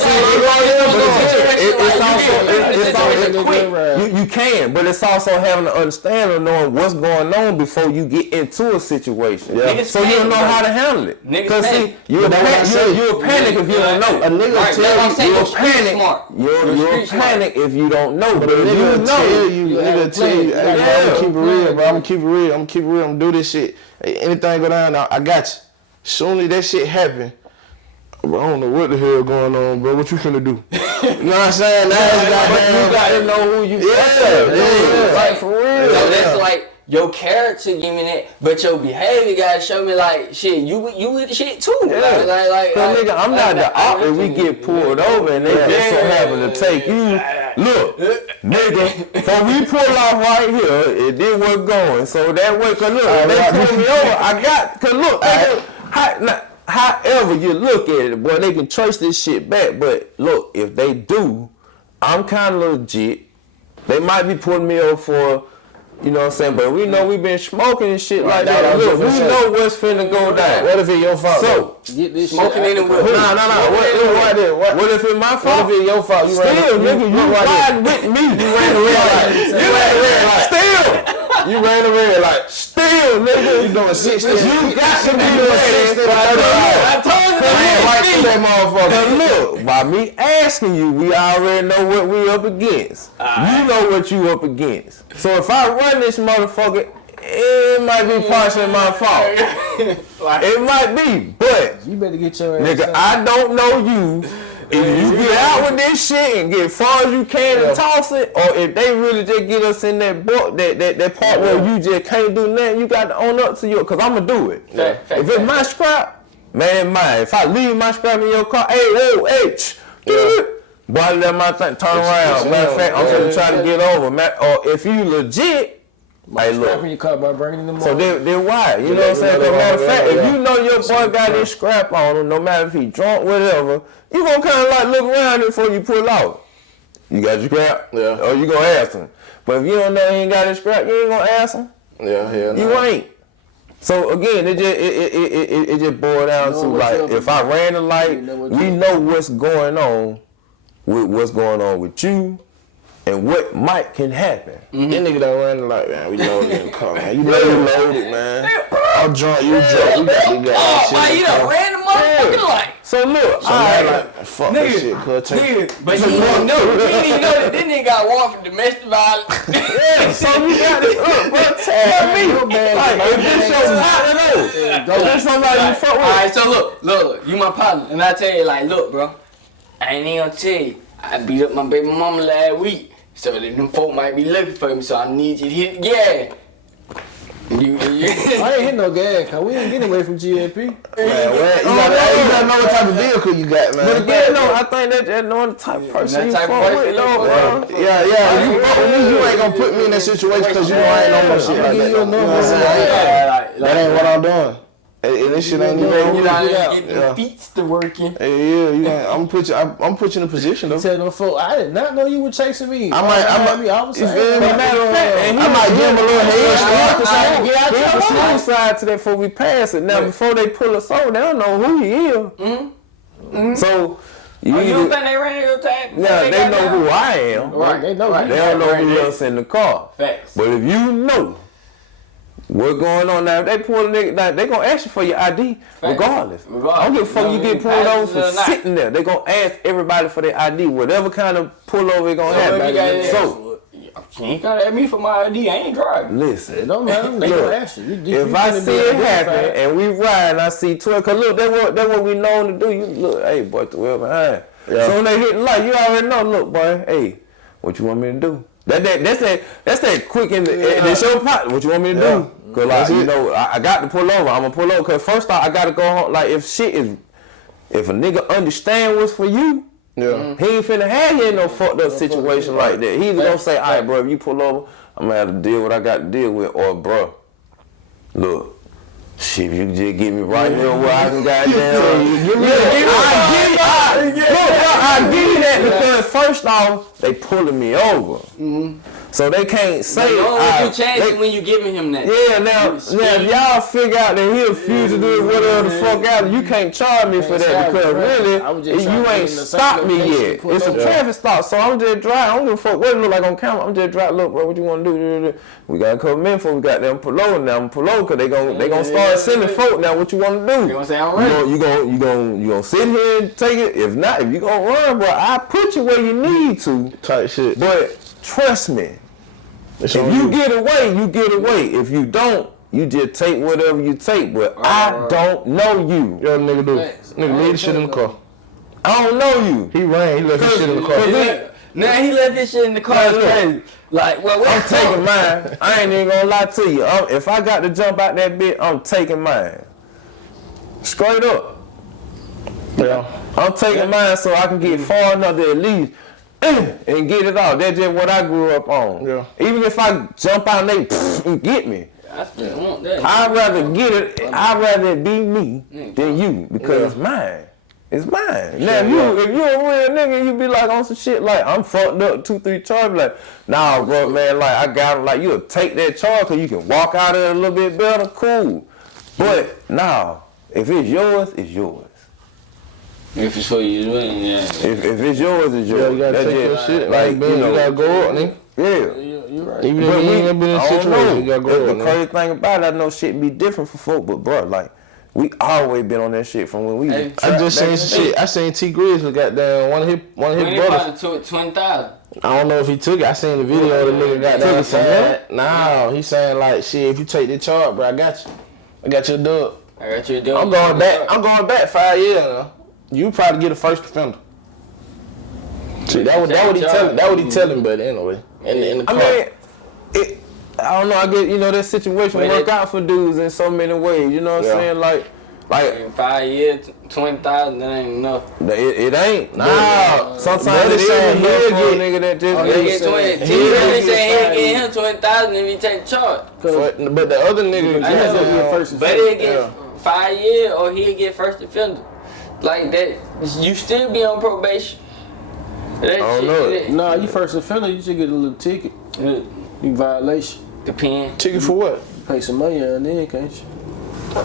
see, you can, but it's also having to understand and knowing what's going on before you get into a situation. Niggas So you'll know panic, how to handle it. Niggas Cause see, panic. you'll panic if you don't know. A nigga Right, tell that's what I'm you, saying. You'll You're street panic. smart. You'll street smart. panic if you don't know. But a if you nigga tell know, you, nigga tell you, hey, bro, I'm gonna keep it real, bro. I'm gonna keep it real. I'm gonna keep it real. I'm gonna do this shit. Hey, anything go down, I got you. Soon as that shit happen, bro, I don't know what the hell going on, bro. What you finna do? You know what I'm saying? Now it's goddamn. you got to know who you Yeah. Like for real. So that's like your character give me that, but your behavior gotta show me like shit. You with the shit too. Yeah. Like, Cause nigga, I'm not the op if we get pulled over and they just so happen to take you. Look, nigga, before we pull off right here, it did what's going. So that way, cause look, if they pull me over, I got, cause look, however you look at it, boy, they can trace this shit back. But look, if they do, I'm kind of legit. They might be putting me over for, you know what I'm saying? But we know we been smoking and shit like that. Look, we know what's finna go down. What if it your fault? So, Get this smoking shit in the out whip. what if it's my fault? What if it your fault? You Still, nigga, you riding with me. You ran the red light. You ran the red light. Still. You ran the red light. Still, nigga. You doing 60. You got to be ready. I told you that motherfucker. Look, by me asking you, we already know what we up against. You know what you up against. So if I run this motherfucker, it might be partially my fault. It might be, but You better get your ass nigga, out. I don't know you. If you get out with this shit and get as far as you can and toss it, or if they really just get us in that book, that part where you just can't do nothing, you got to own up to your, cause I'ma do it. Fact, If it's my scrap, man, mine. If I leave my scrap in your car, boy, let my thing turn around. Matter of fact, I'm finna try to get over, man. Or if you legit, hey, Strap look. in your car by bringing them So then why? You know what I'm saying? Cause matter of fact, if you know your boy got his scrap on him, no matter if he drunk, whatever, you gonna kind of like look around before you pull out. You got your scrap? Yeah. Or you gonna ask him. But if you don't know he ain't got his scrap, you ain't gonna ask him. Yeah, hell You ain't. So again, it just boiled down to like, if I ran the light, we know what's going on with you and what might can happen. That nigga that ran the light, man. We loaded in the car, man. You know you loaded, man. I'm drunk, you drunk. We got Oh, man, you done ran the motherfucker motherfucking life. So look, So man, like, fuck that shit, cuz. Nigga, but you didn't know that this nigga got warrant for domestic violence. Yeah, so you got it up, bro. Tell me. Like, if this your partner, though. If this somebody you fuck with. Alright, so look, you my partner. And I tell you, like, look, bro. I ain't even gonna tell you. I beat up my baby mama last week. So that them folk might be looking for me, so I need you to hit the gas. I ain't hit no gas, cause we ain't getting away from GMP. Man, well, you gotta know what type of vehicle you got, man. But again, no, I think that knowing the type of person you fuck with, though, bro. Yeah. If you fuck with me, you ain't gonna put me in that situation because you know I ain't on no shit like that. You know what I'm saying? That ain't what I'm doing. And this shit ain't even you know, get the feet to working. Yeah. I'm put you in a position though. Tell them folks, I did not know you were chasing me. I might give him a little head start. Here's the smooth side to that before we pass it. Now, before they pull us over, they don't know who he is. So, you don't think they ran your tag? Yeah, they know who I am. Right, they know. They don't know who else in the car. Facts. But if you know what's going on now, if they pull a nigga, they gonna ask you for your ID regardless. I don't give a fuck you get pulled over for sitting there. They gonna ask everybody for their ID, whatever kind of pullover they gonna have. So you ain't gotta ask me for my ID. I ain't driving. Listen, it don't matter. They gonna ask you. If I see it happen and we ride and I see 12, cause look, that's what we known to do. You look, hey boy, 12 behind. Yeah. So when they hit the light, you already know. Look, boy, hey, what you want me to do? That's that quick in that's your pot. What you want me to do? Cause like you know, I got to pull over. I'm gonna pull over. Cause first off, I gotta go home. Like if a nigga understand what's for you, he ain't finna have you in no fucked up situation like that. He either gonna say, all right, bro, if you pull over, I'm gonna have to deal with what I got to deal with, or bro, look. Shit, you just get me right here where I can goddamn. I give you that because first off, they pulling me over. So they can't say you change when you giving him that. Yeah, now if y'all figure out that he a fugitive, whatever the fuck out, you can't charge me for that because really you ain't stopped me yet. It's a traffic stop, so I'm just driving. I don't give a fuck what it look like on camera. I'm just driving. Look, bro, what you want to do? We got a couple minutes before we got them pull over. Now I'm pull over because they gonna start sending folk. Now what you want to do? You gonna say I'm ready? You gonna sit here and take it? If not, if you gonna run, bro, I put you where you need to. Type shit. But trust me. If you get away, you get away. If you don't, you just take whatever you take. But I don't know you. Yo, nigga, leave the shit in the car. I don't know you. He ran. He left his shit in the car. Now he left this shit in the car. Crazy. Like, well, I'm taking mine. I ain't even gonna lie to you. If I got to jump out that bit, I'm taking mine. Straight up. Yeah. I'm taking mine so I can get far enough to at least and get it out. That's just what I grew up on. Yeah. Even if I jump out and they get me, I'd rather get it. I'd rather it be me than you because it's mine. It's mine. Now if you a real nigga, you be like on some shit like I'm fucked up 2-3 charges. Like nah, bro, man. Like I got like you'll take that charge because you can walk out of it a little bit better. Cool. But nah, if it's yours, it's yours. If it's for you, yeah. If it's yours, it's yours. Yeah, you gotta take your shit. Like, you gotta go up, nigga. Yeah. You're right. Even if you ain't been in a situation, you gotta go up. The crazy thing about it, I know shit be different for folk, but bro, like, we always been on that shit from when we. I just seen some shit. I seen T Grizz was goddamn one of his brothers. Took 20,000. I don't know if he took it. I seen the video of the nigga got down saying, nah, he saying like, shit, if you take this charge, bro, I got you. I got your dub. I'm going back 5 years now. You probably get a first offender. See, that what he telling. That what he telling, but anyway, in the car. I mean, I don't know. I get that situation work out for dudes in so many ways. You know what I'm saying? Like in 5 years, 20,000. That ain't enough. It ain't. Nah. Sometimes it is enough for a nigga that just. He get 20. He really saying he'll get him 20,000 if he take the charge. But the other nigga, but he'll get 5 years or he'll get first offender. Like that, you still be on probation. I don't know. Nah, you first offender, you should get a little ticket. You violation. Depend. Ticket for what? Pay some money on then, can't you?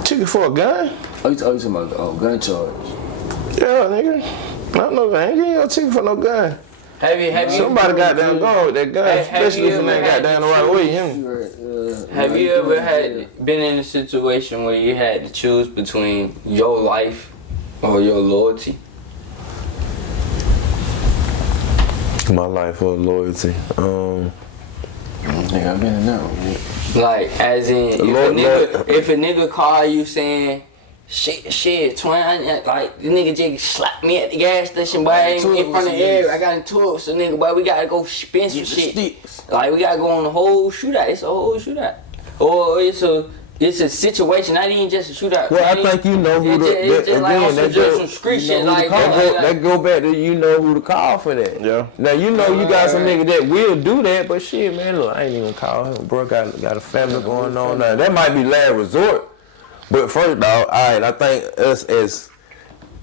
Ticket for a gun? Oh, you talking about gun charge? Yeah, nigga. Not no gun. I ain't getting no ticket for no gun. Have you? Somebody got down going with that gun, especially if they got down the right way. Have you ever been in a situation where you had to choose between your life Or your loyalty? My life for loyalty. I think I've been in that one. Like, as in, if a nigga call you saying, shit, twin, like, the nigga just slapped me at the gas station, boy, in front of area, I got into it, so nigga, boy, we gotta go spin some shit. Like, we gotta go on the whole shootout, it's a whole shootout. Or it's a situation, not even just a shootout. Well, I think you know who some street shit like that go back to you know who to call for that. Yeah. Now you know you got some nigga that will do that, but shit, man, look, I ain't even call him. Bro, got a family going on now. That might be last resort. But first off, alright, I think us as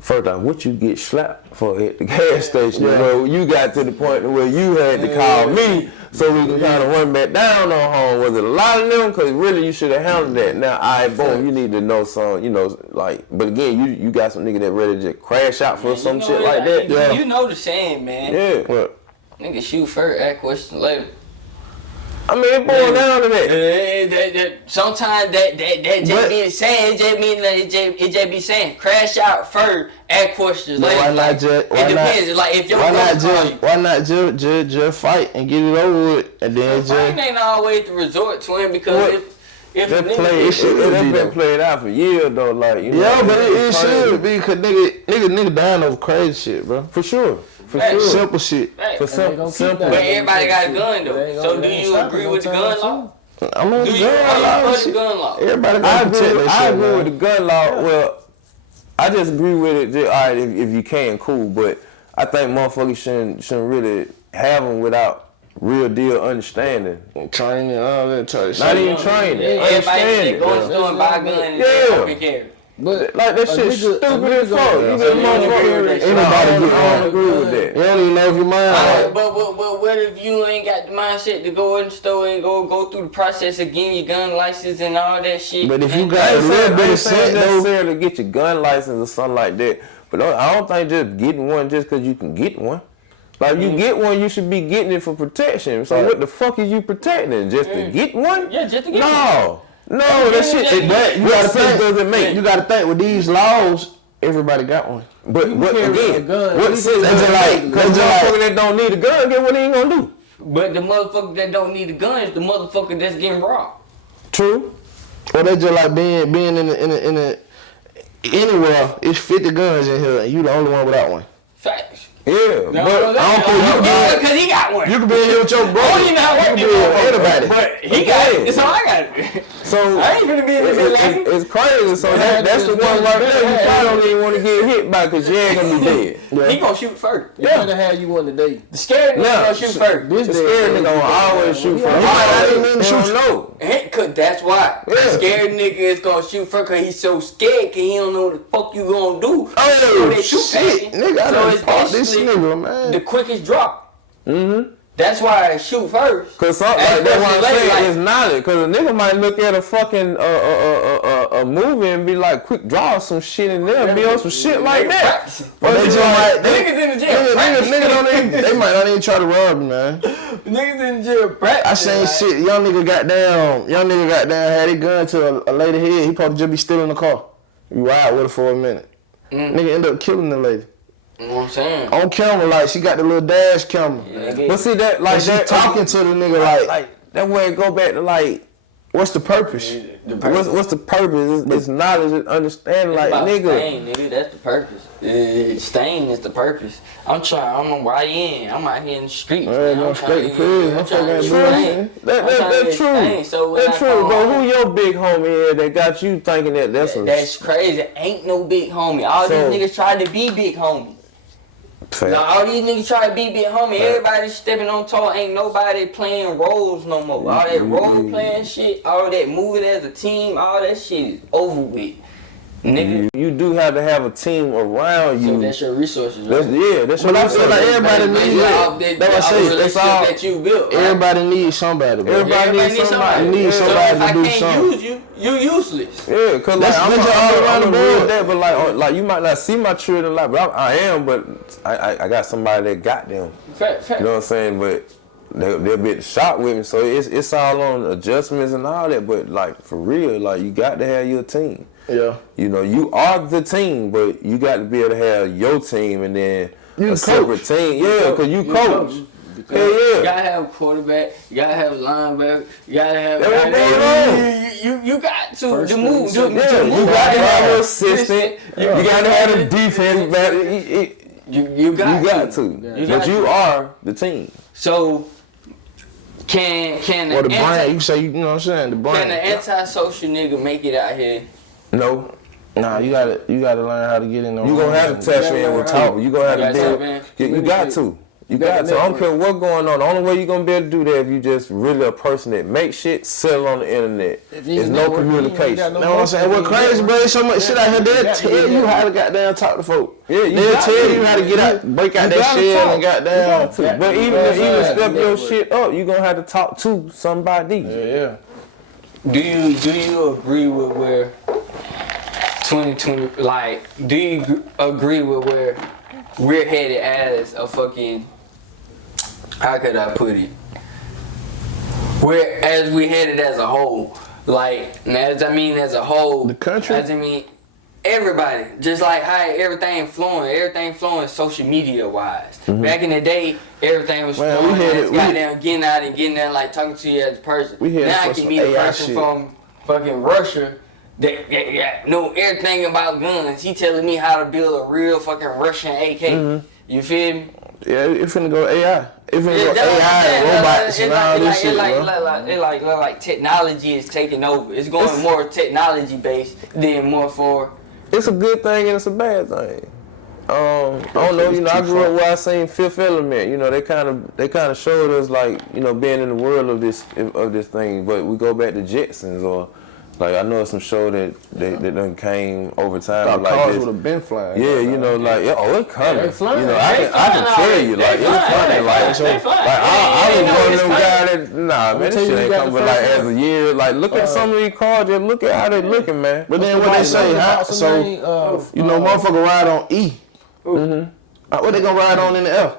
first off, what you get slapped for at the gas station? You know, you got to the point where you had to call me so we can kind of run back down on home. Was it a lot of them? Because really, you should have handled that. Now, alright, boom, you need to know some, you know, like, but again, you got some nigga that ready to just crash out for some shit like that. Yeah. You know the saying, man. Yeah. What? Nigga shoot first, ask questions later. I mean, it boils down to that. Sometimes that just be saying, it just be saying, crash out first, ask questions later. Why not just? Like if your why not just fight and get it over with, and then fight ain't always the resort to him because if that's been played out for years though, like you know. Yeah, but it should be because nigga dying over crazy shit, bro. For sure. Simple shit. For simple. But everybody got a gun though. So do you agree with the gun law? I'm on Do you agree with the gun law? Everybody I got to protect that shit, agree man. with the gun law. Well, I just agree with it. Just, all right, if you can, cool. But I think motherfuckers shouldn't really have them without real deal understanding. Training, all that type of shit. Not even training. Everybody go to the store and buy a gun and fucking carry. But like that shit stupid as fuck. You get motherfucker. Anybody don't agree with that. You don't even know if your mind. But what if you ain't got the mindset to go in the store and go through the process of getting your gun license and all that shit? But if you got a little bit of sense, necessarily to get your gun license or something like that. But I don't think just getting one just because you can get one. Like you get one, you should be getting it for protection. So what the fuck is you protecting? Just to get one? Yeah, just to get one. No, that shit. Doesn't make. You gotta think with these laws, everybody got one. But what again? What sense does it like? Because the motherfucker that don't need a gun, get what he ain't gonna do? But the motherfucker that don't need a gun is the motherfucker that's getting robbed. True. Or they just like being in a anywhere. It's 50 guns in here, and you the only one without one. Facts. Yeah, but I don't think you can because he got one. You can be in here with your brother. I don't even know what you can be with anybody. But he got it, so I got it. So I ain't gonna be in the it's crazy. So that's the one right there. You probably don't even want to get hit by because you ain't gonna be dead. Yeah. He gonna shoot first. You better have you one today. The scared nigga gonna shoot first. The scared nigga gonna always shoot first. I didn't even shoot. No. Cause that's why. The scared nigga is gonna shoot first cause he's so scared cause he don't know what the fuck you gonna do. Oh shit, nigga! I done fought this nigga, man. The quickest drop. That's why I shoot first. Cause something like that's what I'm saying is knowledge. Cause a nigga might look at a fucking a movie and be like, quick draw some shit in there, and be on some shit like that. But they just like niggas in the jail. Nigga don't even. They might not even try to rob me, man. Niggas in the jail. I seen shit. Young nigga got down, had his gun to a lady head. He probably just be still in the car. You ride with her for a minute. Nigga end up killing the lady. You know what I'm saying? On camera, like she got the little dash camera. But see that, like she talking to the nigga like that way it go back to like, what's the purpose? What's the purpose? It's knowledge and understanding, like nigga. Stain, nigga, that's the purpose. Stain is the purpose. I'm on YN. I'm out here in the streets. I'm straight to prison. That's true. So that's true. But who your big homie here that got you thinking that that's crazy? Ain't no big homie. All these niggas try to be big homie. Now, all these niggas try to be big homie. Everybody stepping on toe. Ain't nobody playing roles no more. All that role playing shit, all that moving as a team, all that shit is over with. Nigga. You do have to have a team around you. So that's your resources, right? That's your resources. But I feel like everybody needs that's all that you built. Right? Everybody needs somebody, bro. Everybody needs somebody. You need somebody to do something. If I can't use you, you useless. Yeah, cause like I'm around that, but like you might not see my children like, but I am, but I got somebody that got them. Fact. You know what I'm saying? But they'll be shocked with me, so it's all on adjustments and all that. But like for real, like you got to have your team. Yeah. You know, you are the team, but you got to be able to have your team and then a separate team. Yeah, because you coach. You gotta have a quarterback. You gotta have a linebacker. You gotta have. You got to move. You got to have an assistant. You got to have a defense back. You got to. But you are the team. So can Or the brand, you say, you know what I'm saying, the brand. Can the anti-social nigga make it out here? No. Nah, you gotta learn how to get in there. You gonna have to tap in with talk. You gonna have to do. You got to. You got to. I don't care what's going on. The only way you're going to be able to do that if you just really a person that makes shit, sell on the internet. There's no communication. You know what I'm saying? What crazy, bro? There's so much shit out here. They'll tell you how to goddamn talk to folk. Yeah, they'll tell you how to get out, break out that shell and goddamn. But even step your shit up, you're going to have to talk to somebody. Yeah. Do you agree with where 2020, like, do you agree with where we're headed as a fucking, how could I put it? As we headed as a whole, like, as a whole, the country, as I mean, everybody, just like how everything flowing social media wise. Mm-hmm. Back in the day, everything was flowing, goddamn getting out and getting there, like talking to you as a person. Now I can meet a person from fucking Russia that know everything about guns. He telling me how to build a real fucking Russian AK. Mm-hmm. You feel me? Yeah, it's finna go AI. It's finna go AI and robots and all this shit, like technology is taking over. It's going more technology based than more for. It's a good thing and it's a bad thing. I don't know. You know, I grew up where I seen Fifth Element. You know, they kind of showed us like, you know, being in the world of this thing. But we go back to Jetsons or. Like, I know some show that done came over time. Like cars would have been flying. Yeah, you know, like, it's coming. You know, I can tell you, like, it's funny. Like, I was one of them guys that, nah, man, this shit ain't coming. But, like, as a year, like, look at some of these cars, just look at how they looking, man. But then what they say, you know, motherfucker ride on E. Mm-hmm. What they gonna ride on in the F?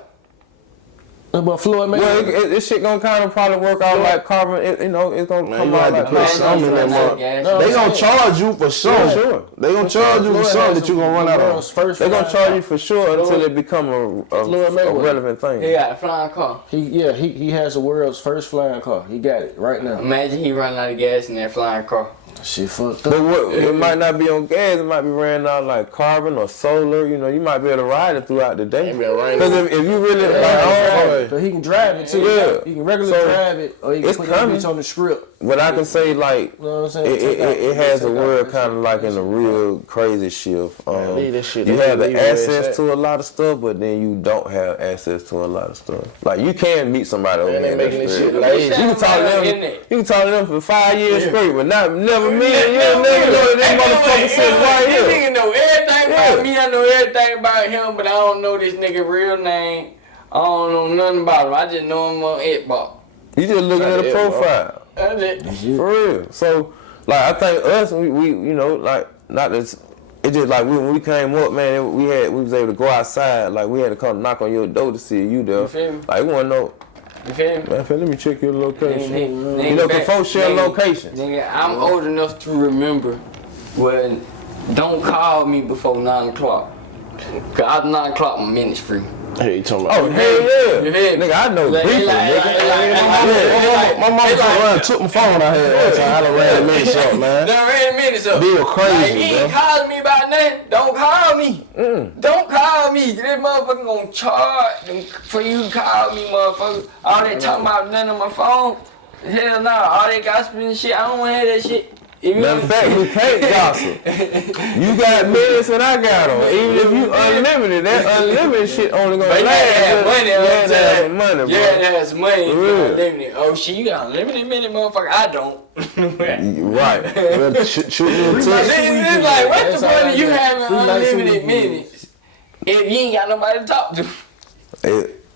But Floyd, man. Well, this shit gonna kind of probably work out like carbon. You know, it's gonna come out like they gonna charge you for some. Sure. They gonna charge you for some that you gonna run out of. They gonna charge you for sure until it become a relevant thing. He got a flying car. He has the world's first flying car. He got it right now. Imagine he running out of gas in that flying car. Shit fucked up. But it might not be on gas. It might be ran out like carbon or solar. You know, you might be able to ride it throughout the day. Because if you really so he can drive it too. Yeah. He can regularly drive it, or he can put it on the script. But I can say like, you know what I'm saying? It has the world kind of like in a real crazy shift. You have the access to a lot of stuff, but then you don't have access to a lot of stuff. Like you can meet somebody over there. Making this shit lazy. You can talk to them for 5 years straight, but never meet. You never know that motherfucker sitting right here. This nigga know everything about me. I know everything about him, but I don't know this nigga real name. I don't know nothing about him. I just know him on Xbox. You just looking at a profile. That's it. For real. So, like, I think us, we you know, like, not this. It's just like when we came up, man, we was able to go outside. Like, we had to come knock on your door to see you there. You feel me? Like, we want to know. You feel me? Man, let me check your location. You know, because folks share locations. Nigga, I'm old enough to remember when don't call me before 9 o'clock. Because after 9 o'clock, my minute's free. Hey, you talking about? Oh, hell yeah. Nigga, I know people, my mom took my phone out here one time. I done ran minutes up, man. Done ran minutes up. Be crazy, like, he ain't calling me about nothing. Don't call me. Don't call me. This motherfucker gonna charge for you to call me, motherfucker. All that talking about nothing on my phone. Hell no. All that gossiping and shit. I don't wanna hear that shit. Matter of fact, we can't gossip. You got minutes and I got them. Even if you unlimited, that unlimited shit only gonna last. Money, that's money. Unlimited. Oh shit, you got unlimited minute, motherfucker. I don't. Right. Shoot me a text. It's like, what's the point of you having unlimited minutes if you ain't got nobody to talk to?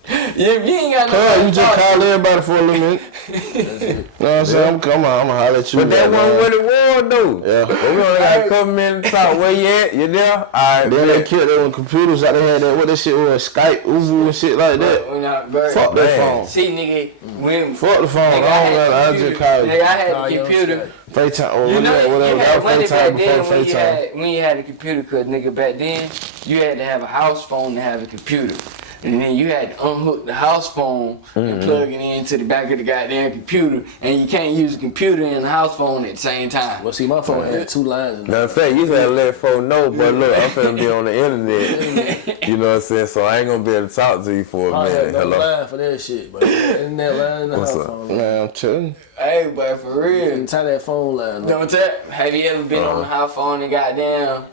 If you ain't got nobody you just call everybody for a little minute. You know what I'm saying? I'm gonna holler at you. But that wasn't what it was though. Yeah. But we only got a couple minutes to talk. Where you at? You there? All right. Then they killed them computers out. They had that, what that shit was, Skype, Uvu and shit like that. Fuck that phone. See, nigga, when Fuck the phone. nigga, I just called you. Nigga, I had a computer. FaceTime or You know, whatever. you That had was money FaceTime back before then FaceTime. when you had a computer, cause nigga back then you had to have a house phone to have a computer. And then you had to unhook the house phone and plug it into the back of the goddamn computer. And you can't use a computer and the house phone at the same time. Well, see, my phone had 2 lines. Matter of fact, you gotta let folks know, but look, I'm finna be on the internet. You know what I'm saying? So I ain't gonna be able to talk to you for a I minute. had no Hello. line for that shit, but internet line in the What's house up? phone. Man, I'm chilling. Hey, but for real. And tie that phone line up. Don't tell. Have you ever been on the house phone and goddamn,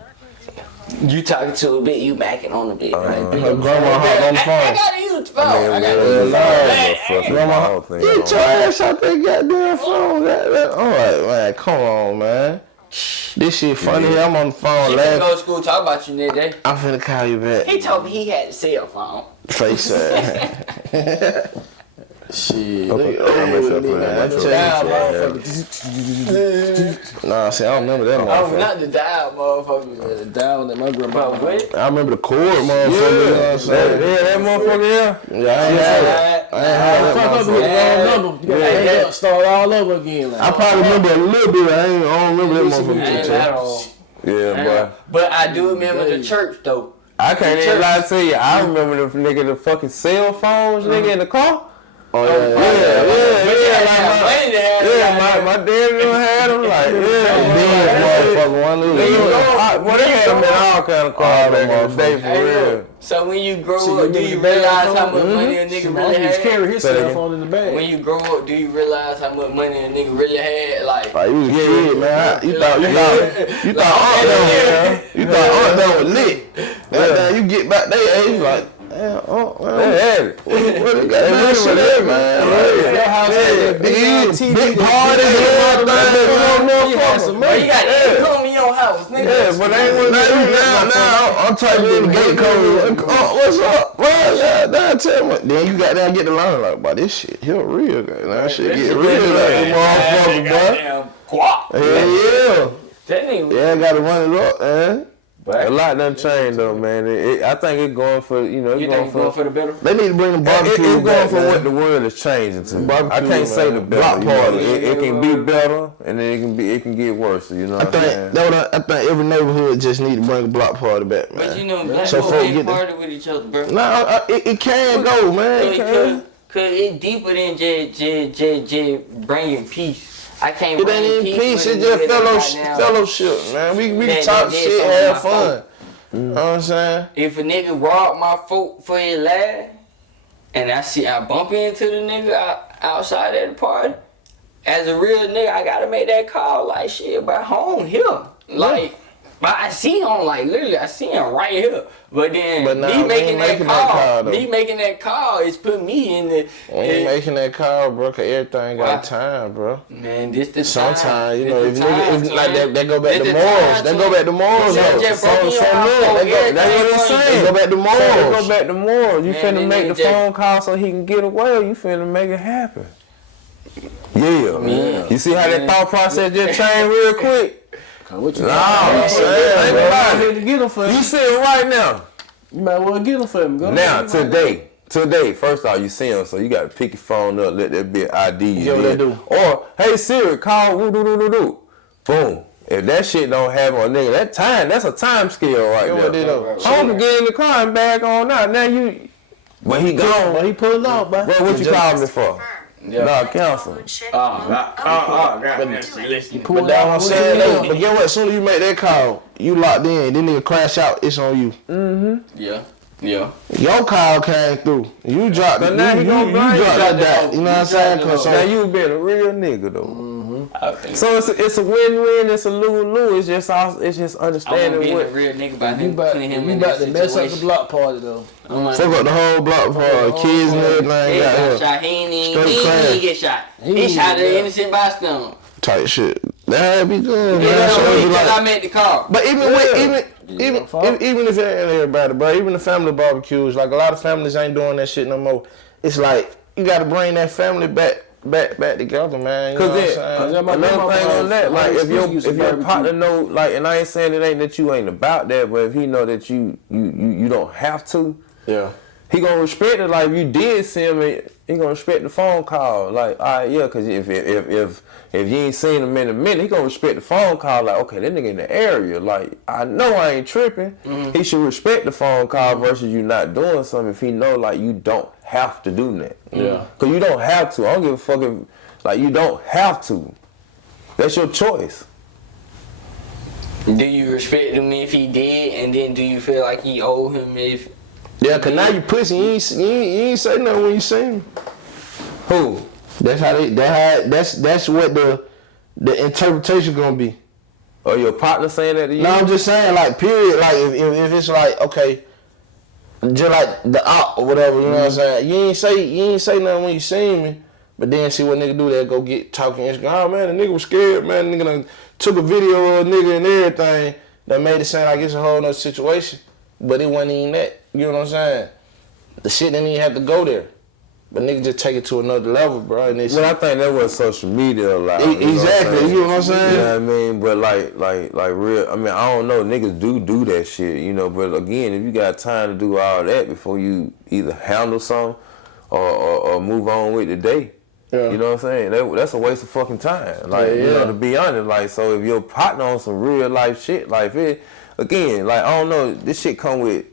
you talking to a bit, you backing on a bit, right? Her grandma hopped on the I phone. gotta use the phone. Man, I gotta we use the live, phone. but Grandma, fucking thing get on. your ass out that goddamn phone. Alright, man, come on, man. This shit funny. I'm on the phone She finna laughing. go to school talk about you next day. I'm finna call you back. He told me he had a cell phone. FaceTime. Shit. Okay, I'm gonna start playing man, that I shit. Nah, see, I don't remember that Oh, motherfucker. not the dial, motherfucker. The down that my grandma. But what? I remember the cord, motherfucker. You know what I'm saying? That motherfucker, yeah. Yeah, I ain't had it. I ain't had Fuck up that with the motherfucker. wrong number. You gotta hang up, start all over again. Like, I probably remember a little bit. I don't remember that I ain't motherfucker. at all. Yeah, boy. But I do remember the church though. I can't even lie to you. I remember the fucking cell phones, nigga, in the car. Oh, But My daddy done had them, like, motherfucker, one little. Well, they had them in all kind of cars back in the day, for real. So when you grow So up, you do need you the bag realize how phone? much money a nigga really He just had? carry his Say that cell again. phone in the bag. When you grow up, do you realize how much money a nigga really had? Like, Like, you was a kid, man. You thought Aunt Done was lit. Then you get back there, age, like, damn, They had it. what they got that shit at, man? Your house had that Big party, everything. bro, you got to come in your house, nigga. Yeah, but they ain't Now, I'm typing in the gate code. What's up? Well, now tell me. Then you got there get to learn, like, boy, this shit here real, guy. Now shit get real, like, motherfucker, boy. Goddamn guap. Hell yeah. That nigga. Yeah, I gotta run it up, man. A lot done changed though, man. I think it's going for, you know, You think it's going for the better? They need to bring the It's barbecue going back, for man. what the world is changing to. Barbecue, I can't say man. the better. Block You know, party. it can be better, and then it can get worse. You know I what I'm saying? think I think every neighborhood just need to bring a block party back, man. But you know, black So folks folks get get the- party with each other, bro. Nah, it can go, man. It can. Cause it's deeper than just bringing peace. I can't It bring ain't even peace. when It's you just live right now. fellowship, man. We can That- talk that- shit, that's have my fault. fun. You know what I'm saying? If a nigga robbed my folk for his lad, and I bump into the nigga outside at the party, as a real nigga, I gotta make that call. Like, shit, but home here. Like, but I see him, like, literally, I see him right here. But then, But nah, me we making ain't that making that call, call, though. me making that call is put me in the. We ain't making that call, bro, cause everything Why? got time, bro. Man, this the time. Sometimes, you This know, the if nigga, if time, like man. that go back This to the morals. time, They go back to morals, Just- though. just broke in your house, look, folk, they go- everything That's what he's funny. saying. They go back to So morals. go back to morals. You Man, finna they make the need that. phone call so he can get away. You finna make it happen. Yeah. You see how that thought process just changed real quick? What you Nah, I'm saying, think about it. to get them for You you. see it right now. You might well get them for him. Go Now, ahead. today, first off, you see him, so you got to pick your phone up, let that be an ID. Yeah, what they do. Or, hey Siri, call woo-doo-doo-doo-doo. Boom. If that shit don't happen, a nigga, that's a time scale right Yeah, there. what they do. I'm gonna get in the car and back on out. Now you, when he gone, But he pulling off, but bro, what you calling me for? Nah, cancel. But that's what I'm saying, though. But get what? As soon as you make that call, you locked in. Then nigga crash out. It's on you. Yeah. Yeah. Your call came through. You dropped it. But now You he gonna bring dropped it. that. You know what I'm saying? Cause Now so, you been a real nigga though. Okay. So it's a win-win. It's a lose-lose. It's just I want understanding to be what. a real nigga by you him putting him in about that to mess up the situation. block party though. I'm like, fuck up the whole block for kids and everything. he got Got here. shot. He ain't Straight even crash. get shot. He He shot yeah. an innocent bystander. Type shit. That be good, Yeah, man. So it be because I like, made the call. but even fault. even if it ain't everybody, bro, even the family barbecues, like a lot of families ain't doing that shit no more. It's like you got to bring that family back back together, man. You know Cause what I'm then, saying? another thing on that, like if your partner know, like, and I ain't saying it ain't that you ain't about that, but if he know that you don't have to, Yeah. he gonna respect it. Like if you did see him, he gonna respect the phone call. Like, all right, yeah, cause if you ain't seen him in a minute, he gonna respect the phone call. Like, okay, that nigga in the area. Like, I know I ain't tripping. He should respect the phone call versus you not doing something if he know like you don't have to do that. Yeah. Cause you don't have to. I don't give a fuck if like you don't have to. That's your choice. Do you respect him if he did, and then do you feel like he owe him if? Yeah, cause now you pussy. You ain't say nothing when you see him. Who? That's what the interpretation gonna be. Or your partner saying that to you? No, I'm just saying, like, period. Like, if it's like, okay, just like the op or whatever, you know what I'm saying? You ain't say nothing when you seen me, but then see what nigga do that, go get talking Instagram. Oh man, the nigga was scared, man. The nigga done took a video of a nigga and everything that made it sound like it's a whole nother situation, but it wasn't even that. You know what I'm saying? The shit didn't even have to go there. But niggas just take it to another level, bro. And well, I think that was social media a lot. Exactly, you know what I'm saying? You know what I mean? But like real, I mean, I don't know, niggas do that shit, you know, but again, if you got time to do all that before you either handle something or move on with the day, you know what I'm saying? That's a waste of fucking time. Like, you know, to be honest, like, so if your partner on some real life shit, like, again, like, I don't know, this shit come with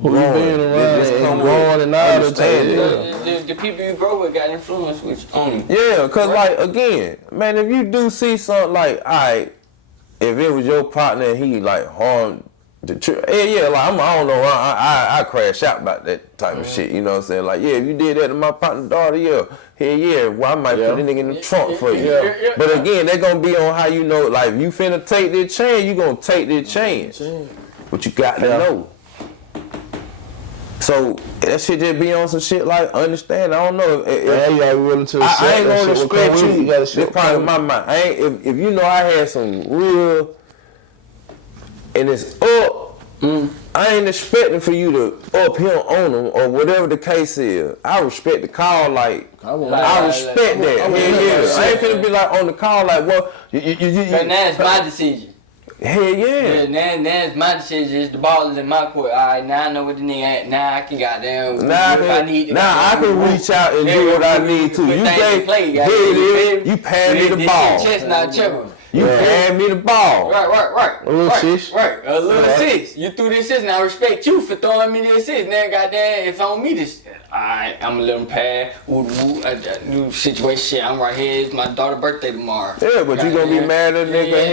who you being around and growing and all that. The people you grow with got influence with you. Yeah, cause like again, man, if you do see something like, alright, if it was your partner and he like harmed the like I don't know, I crash out about that type of shit. You know what I'm saying? Like, yeah, if you did that to my partner's daughter, well, I might put the nigga in the trunk for you. But again, they're gonna be on how you know, like, if you finna take this chance, you gonna take this chance. But you got to know. So that shit just be on some shit like understand. I don't know. You gotta be willing to accept. I ain't gonna respect you. That's probably my mind. If you know I had some real and it's up, I ain't expecting for you to up him on him or whatever the case is. I respect the call. Like I respect that. I ain't finna be like on the call like, well, But now it's my decision. Hell yeah. Now it's my decision. It's the ball is in my court. All right, now I know what the nigga at. Now I can goddamn. Now I can reach out and do what I need to. You can't. You pass me the ball. Chestnut checker. You pass me the ball. Right. A little sis. Right. A little sis. You threw this sis, and I respect you for throwing me this sis. Now goddamn, if on me this. Alright, I'm a little pass. New situation shit. I'm right here. It's my daughter's birthday tomorrow. Yeah, but you gonna be mad at nigga? He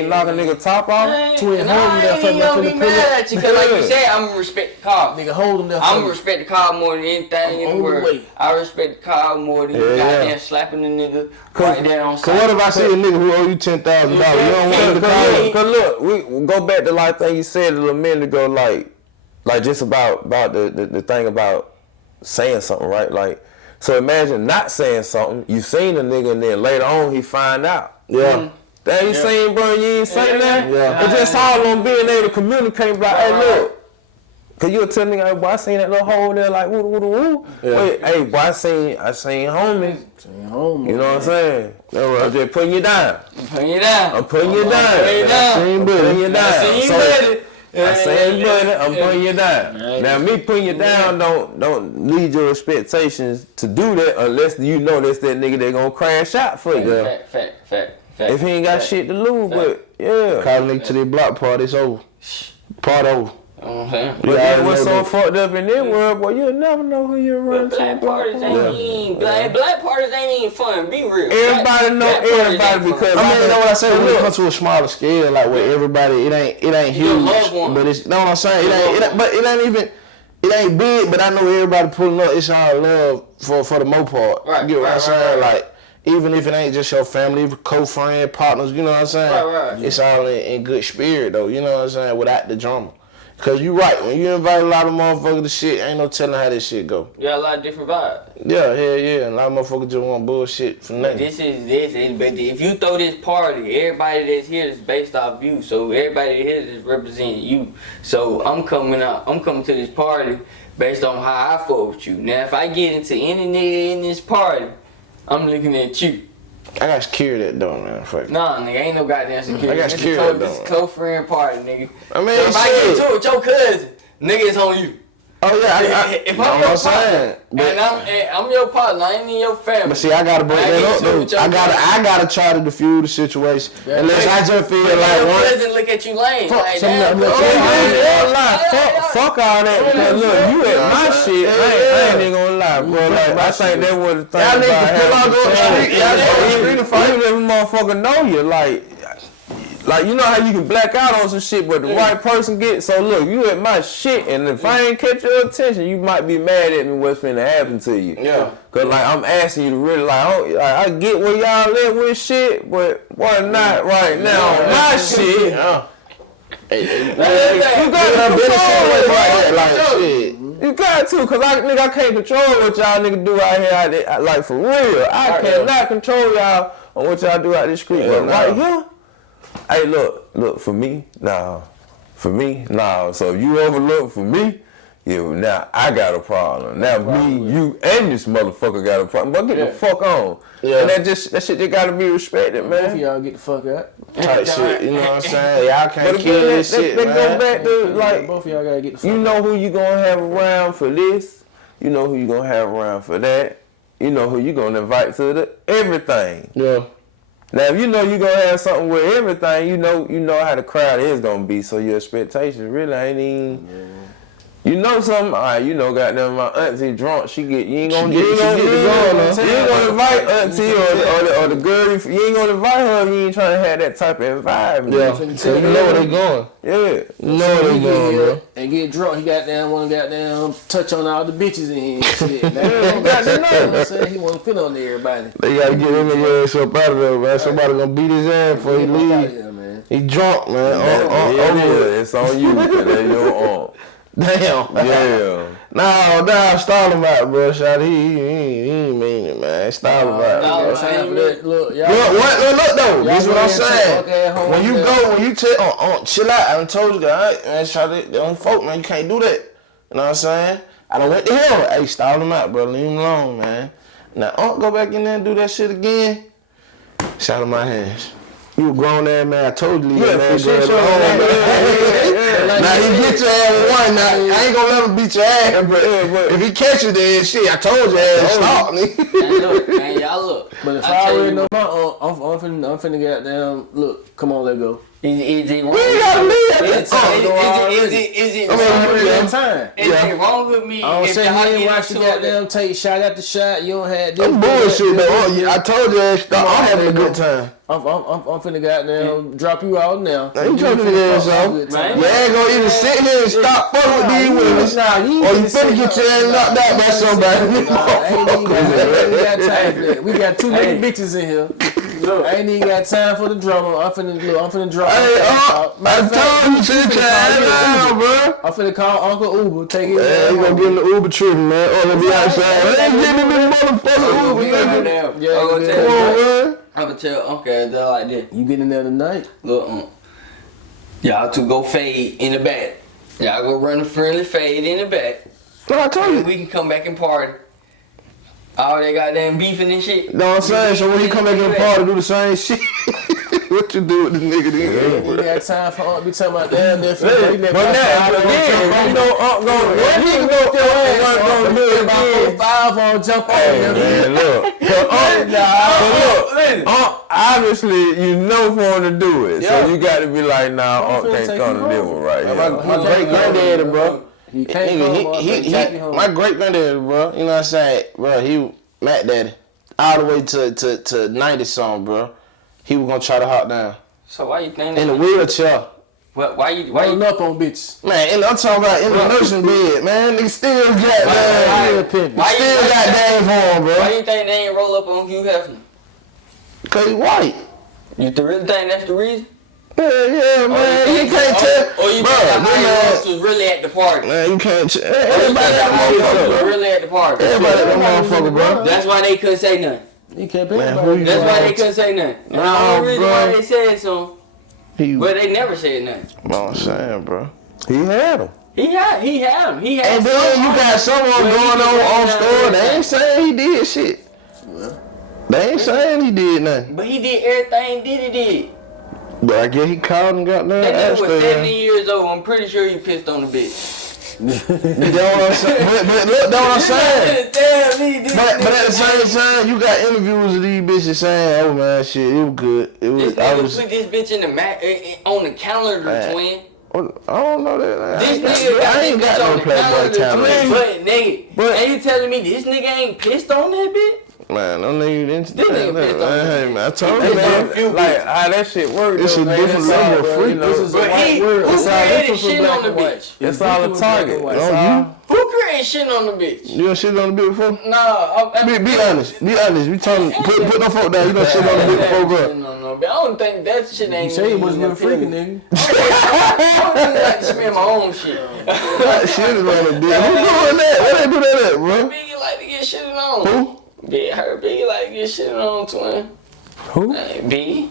ain't knock a nigga top off. I ain't gonna be mad at you, cause like you said, I'm gonna respect the car. Nigga, hold him there. I'm gonna respect the car more than anything in the world. I respect the car more than goddamn slapping the nigga right there on side. So what if I see a nigga who owe you $10,000? You don't want him to call? Cause look, we go back to like thing you said a little minute ago, like just about the thing about saying something, right? Like, so imagine not saying something. You seen a nigga and then later on he find out. Yeah. That you seen, bro, you ain't saying that? Yeah. It's just all on being able to communicate about, hey, look. Cause you'll tell me, hey, boy, I seen that little hole there, like, woo. Yeah. Wait, hey, boy, I seen homie. You know what I'm saying? I'm just putting you down. I'm putting you down. I'm putting you down. I say buddy, I'm putting you down. Now me putting you down don't lead your expectations to do that unless you know that's that nigga that gonna crash out for you. Fact. If he ain't got shit to lose, but yeah. Call a nigga to the block party, it's over. Part over. You know what I'm saying? But then what's so fucked up in this world, boy, you'll never know who you're running to. Black parties ain't even fun. Be real. Everybody know everybody because I mean, you know what I say? When it comes to a smaller scale, like where everybody, it ain't huge, but it's, know what I'm saying? It ain't big, but I know everybody pulling up. It's all love for the most part. Right. You get what I'm saying? Like, even if it ain't just your family, co-friend, partners, you know what I'm saying? Right. It's all in good spirit though, you know what I'm saying? Without the drama. Cause you right, when you invite a lot of motherfuckers to shit, ain't no telling how this shit go. You got a lot of different vibes. Yeah, and a lot of motherfuckers just want bullshit for nothing. But if you throw this party, everybody that's here is based off you. So everybody here is representing you. So I'm coming to this party based on how I fuck with you. Now if I get into any nigga in this party I'm looking at you. I got scared that though, man. Fuck. Nah, nigga, ain't no goddamn security. I got This scared is though. This is co-friend party, nigga. I mean, If I get into it with your cousin, nigga, it's on you. Oh yeah, If know I'm what your saying? partner, and I'm your partner, I ain't in your family. But see, I gotta break I that get up into it though. with your I gotta try to defuse the situation. Yeah. Unless I just feel But like your one. cousin look at you lame. Like, Some damn, of them- Fuck all that. Cause look, you at my shit. I ain't even gonna lie, bro. Like I think that was the thing. Y'all niggas pull out on the street. Y'all niggas on the street and fight. You let a motherfucker know you, like you know how you can black out on some shit, but the right person get. So look, you at my shit, and if I ain't catch your attention, you might be mad at me. What's finna happen to you? Yeah. Cause like I'm asking you to really I get where y'all live with shit, but why not right now on my shit? You gotta control it, Like shit. You got to, cause I can't control what y'all niggas do out here. Like for real, I cannot control y'all on what y'all do out this street. But right here, hey, look for me, nah. So if you overlook for me, yeah, now I got a problem. Now me, you, and this motherfucker got a problem. But get the fuck on. Yeah. And that shit just gotta be respected, man. Both of y'all get the fuck out. Type shit, you know what I'm saying? Y'all can't kill this shit, man. Go back to like, both of y'all gotta get the fuck you know who you gonna have around for this. You know who you gonna have around for that. You know who you gonna invite to the everything. Yeah. Now, if you know you gonna have something with everything, you know how the crowd is gonna be. So your expectations really ain't even. Yeah. You know something? Alright, you know, goddamn, my auntie drunk. You ain't gonna invite auntie or the girl. You ain't gonna invite her if you ain't trying to have that type of environment. Yeah, you know where they going. Yeah, you know where they going, bro. And get drunk. He wanna touch on all the bitches and shit. He wanna fit on everybody. They gotta get him ass up out of there, man. Somebody gonna beat his ass before he leave. He drunk, man. It's on you. That's your arm. Damn. Yeah. Nah, stall him out, bro. Shot, he ain't mean it, man. Stall him out. Look, look though. This is what I'm saying. When you chill out. I done told you guys, man. Shot it, young folk, man. You can't do that. You know what I'm saying? I done went to hell. Hey, stall him out, bro. Leave him alone, man. Now, go back in there and do that shit again. Shot in my hands. You a grown ass man. I told you, man. Now he get your ass with one. Now I ain't gonna let him beat your ass, but if he catch you, then shit, I told you ass stop me. Man, y'all look. But if I already know my I'm finna get down. Look, come on, let go. Is it wrong? We ain't gotta leave. Is it wrong with me? I don't if say y'all you ain't get watch the into it? goddamn take shot after shot. You don't have this. I'm bullshit, though. I told you ass stop. I'm having a good time. I'm finna goddamn drop you out now. You trying to do that, so? You ain't gonna even sit here and stop fucking with these women. Or you finna get your ass knocked out by somebody. I ain't even got time for that. We got too many bitches in here. I ain't even got time for the drama. I'm finna drop. I told you to try now, bro. I'm finna call Uncle Uber. Take it. Yeah, you gonna give him the Uber trip, man. Or let me outside. Let's give him this motherfucker Uber. Yeah, I'm gonna tell Uncle that like this. you getting there tonight? Look, y'all two go fade in the back. Y'all go run a friendly fade in the back. No, I told you. We can come back and party. All that goddamn beefing and shit. Know what I'm saying? So when he come back in the party, do the same shit. What you do with the nigga then? You got time for Uncle be talking about damn that. But now, again, you know, Uncle gonna five on jump on him. Man, look. Obviously, you know for him to do it. So you got to be like, nah, Uncle can't come to live with right here. My great granddaddy, bro. He can't come. My great granddaddy, bro. You know what I'm saying, bro? He Matt Daddy, all the way to 90 something, bro. He was gonna try to hop down So why you think in the wheelchair. Why you up on bitches? Man, I'm talking about in the nursing bed, man. Nigga still got damn for him, bro. Why you think they ain't roll up on Hugh Hefner? Cause he white. You really think that's the reason? Yeah, man. You can't tell. Or you think the high was really at the party? Man, you can't tell. Everybody Everybody was really at the party. Everybody that motherfucker, bro. That's why they couldn't say nothing. You can't pay Man, anybody. That's why they couldn't say nothing. And the only reason why they said so, He, but they never said nothing. you know what I'm saying, bro. He had him. He had him. He had. And then you got someone going on store. They ain't saying he did shit. They ain't saying he did nothing. But he did everything Diddy did. But I guess he called and got That that nigga was 70 years old. I'm pretty sure he pissed on the bitch. You know what I'm saying? But look, that's what I'm saying. But at the same time, you got interviews of these bitches saying, "Oh man, shit, it was good. It was." This nigga put this bitch in the on the calendar, Man. twin. I don't know that. This nigga got I ain't this got bitch on no the Playboy calendar, calendar. twin. But nigga, and you telling me this nigga ain't pissed on that bitch? Man, no nigga didn't. This nigga pissed on Hey man, I told Hey, you, man, man. like how that shit works. It's a different level of freak. This is a But white he word. who It's all created this was shit black on the and white. bitch? It's all a target. White. It's Oh, all. Who created shit on the bitch? You done shit on the bit before? Nah, Be honest. Be honest. We talking. Put no folk down. You done shit on the bit before, bro. No, but I don't think that shit ain't. You say he wasn't even really freaking, appealing. nigga. I don't even like to smell my own shit. That shit is on the bit. Who doing that? Where they do that at, bro? Biggie like to get shit on. Who? Big her Biggie like to get shit on, twin. Who? Hey, Biggie.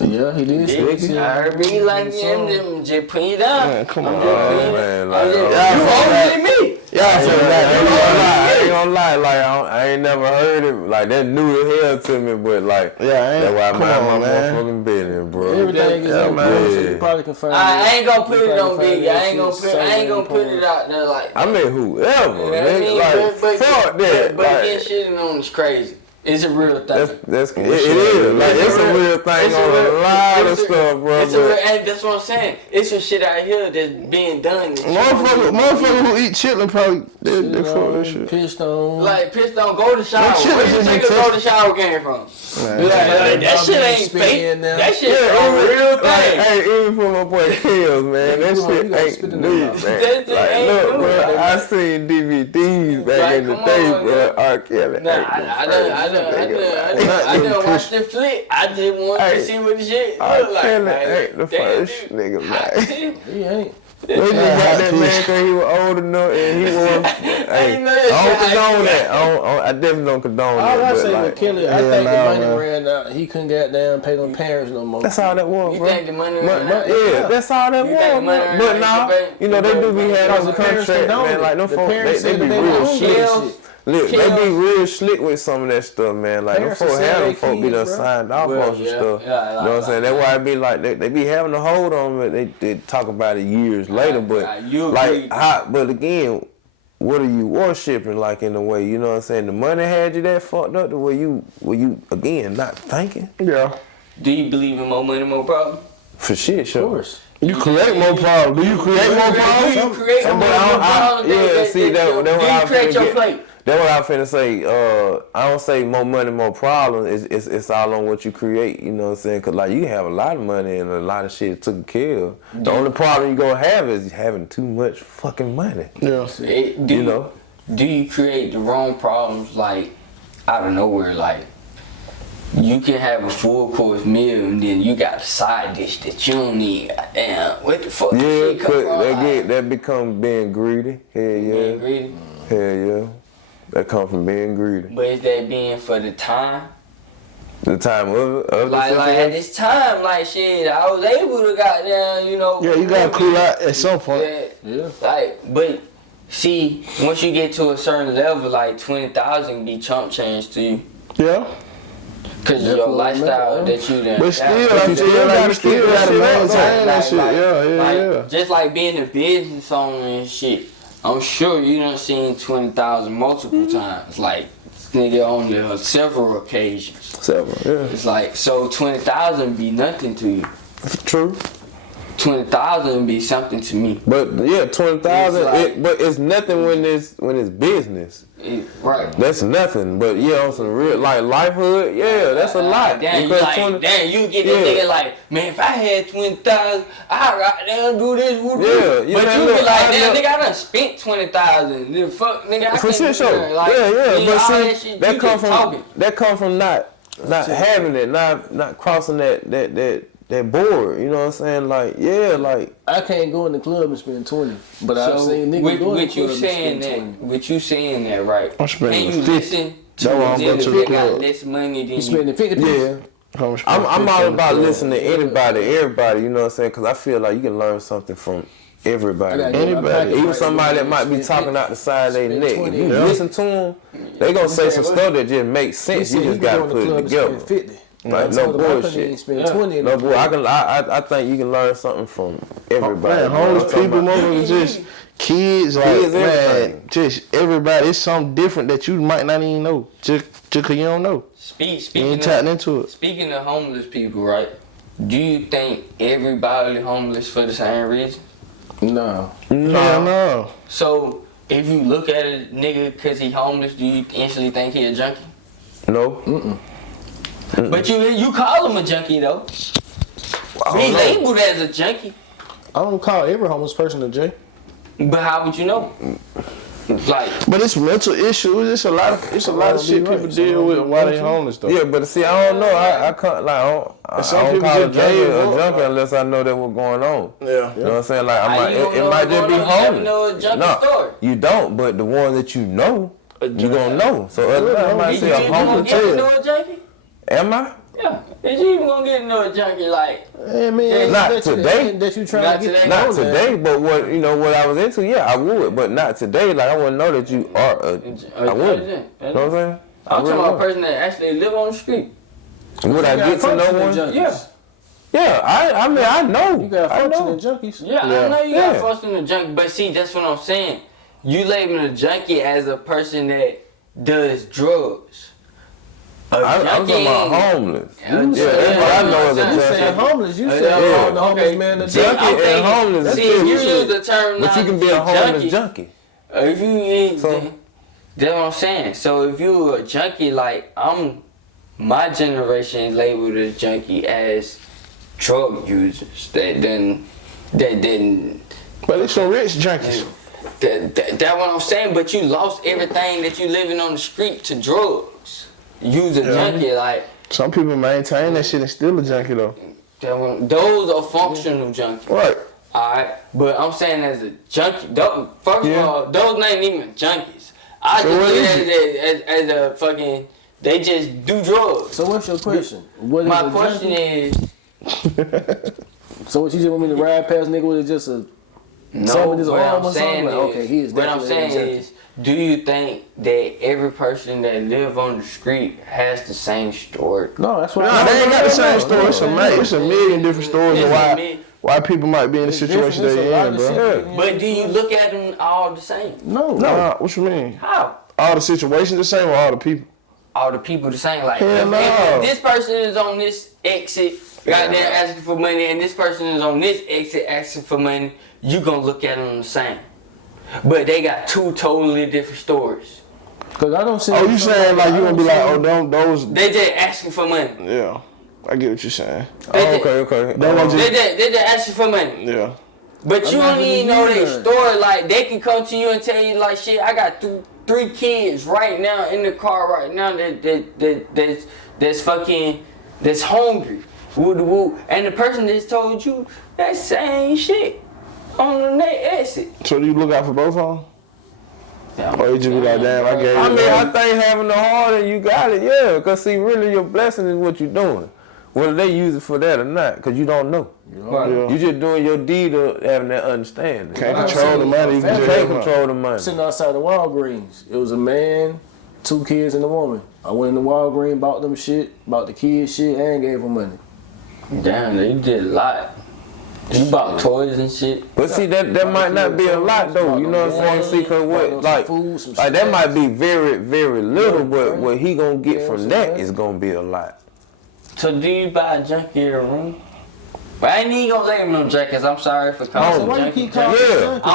Yeah, he did. Biggie. I heard Biggie like them just putting it down. Man, come on. Man, like, You y'all older than me. Y'all feel I ain't gonna lie, like I ain't never heard it. Like that new as hell to me, but like Yeah, I ain't. that's why I Come mind on, my man. motherfucking business, bro. Everything is on man. Google, so you probably can find it. I ain't gonna put You it on probably find Biggie. I that ain't gonna shit put. I ain't gonna somewhere put in it out there like. I mean, whoever, You know what I nigga, mean? like fuck that. But Like, getting shit on is crazy. It's a real thing. that's it is. Like it's a real thing It's on a lot of stuff, bro. It's a real, and that's what I'm saying. It's some shit out here that's being done. Motherfucker who eat chitlin probably they fuck that shit. Pissed on. Like, piss don't go to shower. That shit Where is you in think the go to shower came from? Like, that shit ain't fake. That shit is a real thing. Hey, even for my boy Hills, man, that You gonna shit ain't spit in new, the man. mouth. That Like, ain't look, new. bro, I seen DVDs back in the Like, day, come on, bro. man. R. Kelly. Nah, I done watched the flick. I just wanted to see what the shit R. look like. Kelly ain't the damn, first dude. nigga, Hot man. shit. He ain't. They just got that man because he was old enough and he was. Hey, ain't know I that don't shit. condone that. I definitely don't condone All that. I But say like, with Kelly, I yeah, think nah, the money man. ran out. He couldn't goddamn pay them parents no more. that's all that was, You bro. think the money Yeah, that's all that You was, think the bro. money But ran now, out? you know, they do be having Because a the parents contract, condoned man. it. Like, them The folks, parents they said be that they real own that slick. shit. Look, they Kills. be real slick with some of that stuff, man. Like, them Parents folks will sell have them their folk be kids, done bro. signed off Well, on some yeah. stuff. Yeah, You know what I'm saying? That's why it be like, they be having a hold on it. They talk about it years later, but you like, agree. but again, what are you worshiping, like, in a way? You know what I'm saying? The money had you that fucked up the way you again, not thinking. Yeah. Do you believe in more money, more problems? For shit, sure. Of course. You create more problems. Do you create more Do problems? you create more But problems? yeah, see, that's what Do you I'm create finna your get. plate? That's what I'm finna say. I don't say more money, more problems. It's all on what you create. You know what I'm saying? Cause like you can have a lot of money and a lot of shit taken care of. The only problem you gonna have is having too much fucking money. Yeah. You know. Do you create the wrong problems like out of nowhere? Like you can have a full course meal and then you got a side dish that you don't need. Damn, what the fuck? Yeah, shit come from? that become being greedy. Hell yeah. Being greedy. Hell yeah. That come from being greedy. But is that being for the time? The time of the Like at situation. this time, like shit, I was able to goddamn, you know. Yeah, you gotta cool out at some point. Yeah. Like, but see, once you get to a certain level, like 20,000 be chump change to you. Yeah. Cause of your Definitely, lifestyle man. that you done. But still, I'm still like you still gotta maintain that shit. Yeah. Just like being a business owner and shit. I'm sure you done seen 20,000 multiple times. Like, this nigga on there several occasions. Several, yeah. It's like, so 20,000 be nothing to you. True. 20,000 be something to me. But yeah, 20,000. It's like- But it's nothing when it's business. Right. That's nothing. But yeah, on some real like lifehood, yeah, that's a lot. Damn, you Because like, 20 damn, you get this Yeah. nigga like, man, if I had 20,000, I'd goddamn do this, whoop, Yeah, whoop. you But know, you be look, like, I damn, know- nigga, I done spent 20,000. Then fuck, nigga, I For can't shit, do sure. that. Like, Yeah. all But that see, shit, that you come just talking. from not having it, not crossing that board. You know what I'm saying? Like, yeah, like I can't go in the club and spend 20, but I've So, seen niggas with go in the you club and saying spend that, 20. with you saying that, right? I'm spending Can you 50. listen to That's why I'm going niggas to the that got club. less money than You you? spending 50 yeah. I'm all about listening to anybody, everybody. You know what I'm saying? Because I feel like you can learn something from Everybody. Anybody. Even somebody that might be talking out the side of their neck. If you listen to them, they gonna say some stuff that just makes sense. You just gotta put it together. 50. Like no bullshit. No bull. I think you can learn something from everybody. Man, homeless people, motherfuckers, just kids, like man, just everybody. It's something different that you might not even know, just cause you don't know. You ain't tapping into it. Speaking of homeless people, right? Do you think everybody homeless for the same reason? No. No. So if you look at a nigga cause he homeless, do you instantly think he a junkie? No. But you call him a junkie though. He labeled as a junkie. I don't call every homeless person a J. But how would you know? Like, but it's mental issues. It's a lot of shit people deal with while they homeless though. Yeah, but see, I don't know. I can't like. I don't call a junkie unless I know that what's going on. Yeah. You know what I'm saying? Like it might just be homeless. Know a junkie story. You don't. But the ones that you know, you gonna know. So other than might say I'm homeless. You know a junkie? Am I? Yeah. Is you even gonna get to know a junkie like? I mean, not today. That you trying to get not today, but what I was into, yeah, I would, but not today. Like I wouldn't know that you are I wouldn't. You know what I'm saying? I'm talking about a person that actually live on the street. Would I get to know one? Yeah. Yeah, I mean I know. You got functioning junkies. Yeah, I know you got functioning junkie, but see, that's what I'm saying. You label a junkie as a person that does drugs. I'm talking about homeless. Yeah, that's what I know as a junkie. You said homeless. You said the homeless man a junkie. Junkie and homeless. See, if you use the term, but you can be a homeless junkie. If you, that's what I'm saying. So if you a junkie, like my generation labeled a junkie as drug users. But it's some rich junkies. That's what I'm saying. But you lost everything that you living on the street to drugs. Use a junkie, like some people maintain that shit and still a junkie though. Those are functional junkies. Right. Alright, but I'm saying as a junkie, first of all, those ain't even junkies. I just look at it as a fucking, they just do drugs. So what's your question? My question is. So what you just want me to ride past nigga with just a no, what I'm saying like, okay, he is what I'm saying is, do you think that every person that live on the street has the same story? No, that's what they ain't got the same story. It's a million different stories of why people might be in the situation they're in, bro. But do you look at them all the same? No. What you mean? How? All the situations the same or all the people? All the people the same. Like, if this person is on this exit, got there asking for money, and this person is on this exit asking for money, you gonna look at them the same. But they got two totally different stories. Cause I don't see. Oh, you saying like you gonna be like, those? They just asking for money. Yeah, I get what you're saying. Okay. They just asking for money. Yeah. But you don't even know their story. Like they can come to you and tell you like, shit, I got three kids right now in the car right now that's hungry. Woo. And the person that's told you that same shit on the next exit. So do you look out for both of them? Yeah, or you just be like, damn, I gave you. I mean, I think having the heart and you got it, yeah. Because see, really your blessing is what you're doing. Whether they use it for that or not, because you don't know. You just doing your deed of having that understanding. Can't control the money. You can't control the money. Sitting outside the Walgreens. It was a man, 2 kids, and a woman. I went in the Walgreens, bought them shit, bought the kids shit, and gave them money. Damn, you did a lot. You bought toys and shit. But see, that might not be a lot though. You know what I'm saying? See, cause what like that might be very, very little, but what he gonna get from that is gonna be a lot. So do you buy a junkie in a room? But I ain't even gonna let him know junkies. I'm sorry for calling him junkie. Yeah, I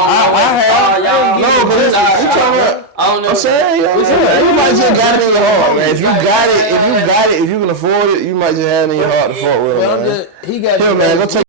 don't know. I'm saying, you might just got it in your heart, man. If you got it, if you can afford it, you might just have it in your heart to fuck with him, man. He got man, go take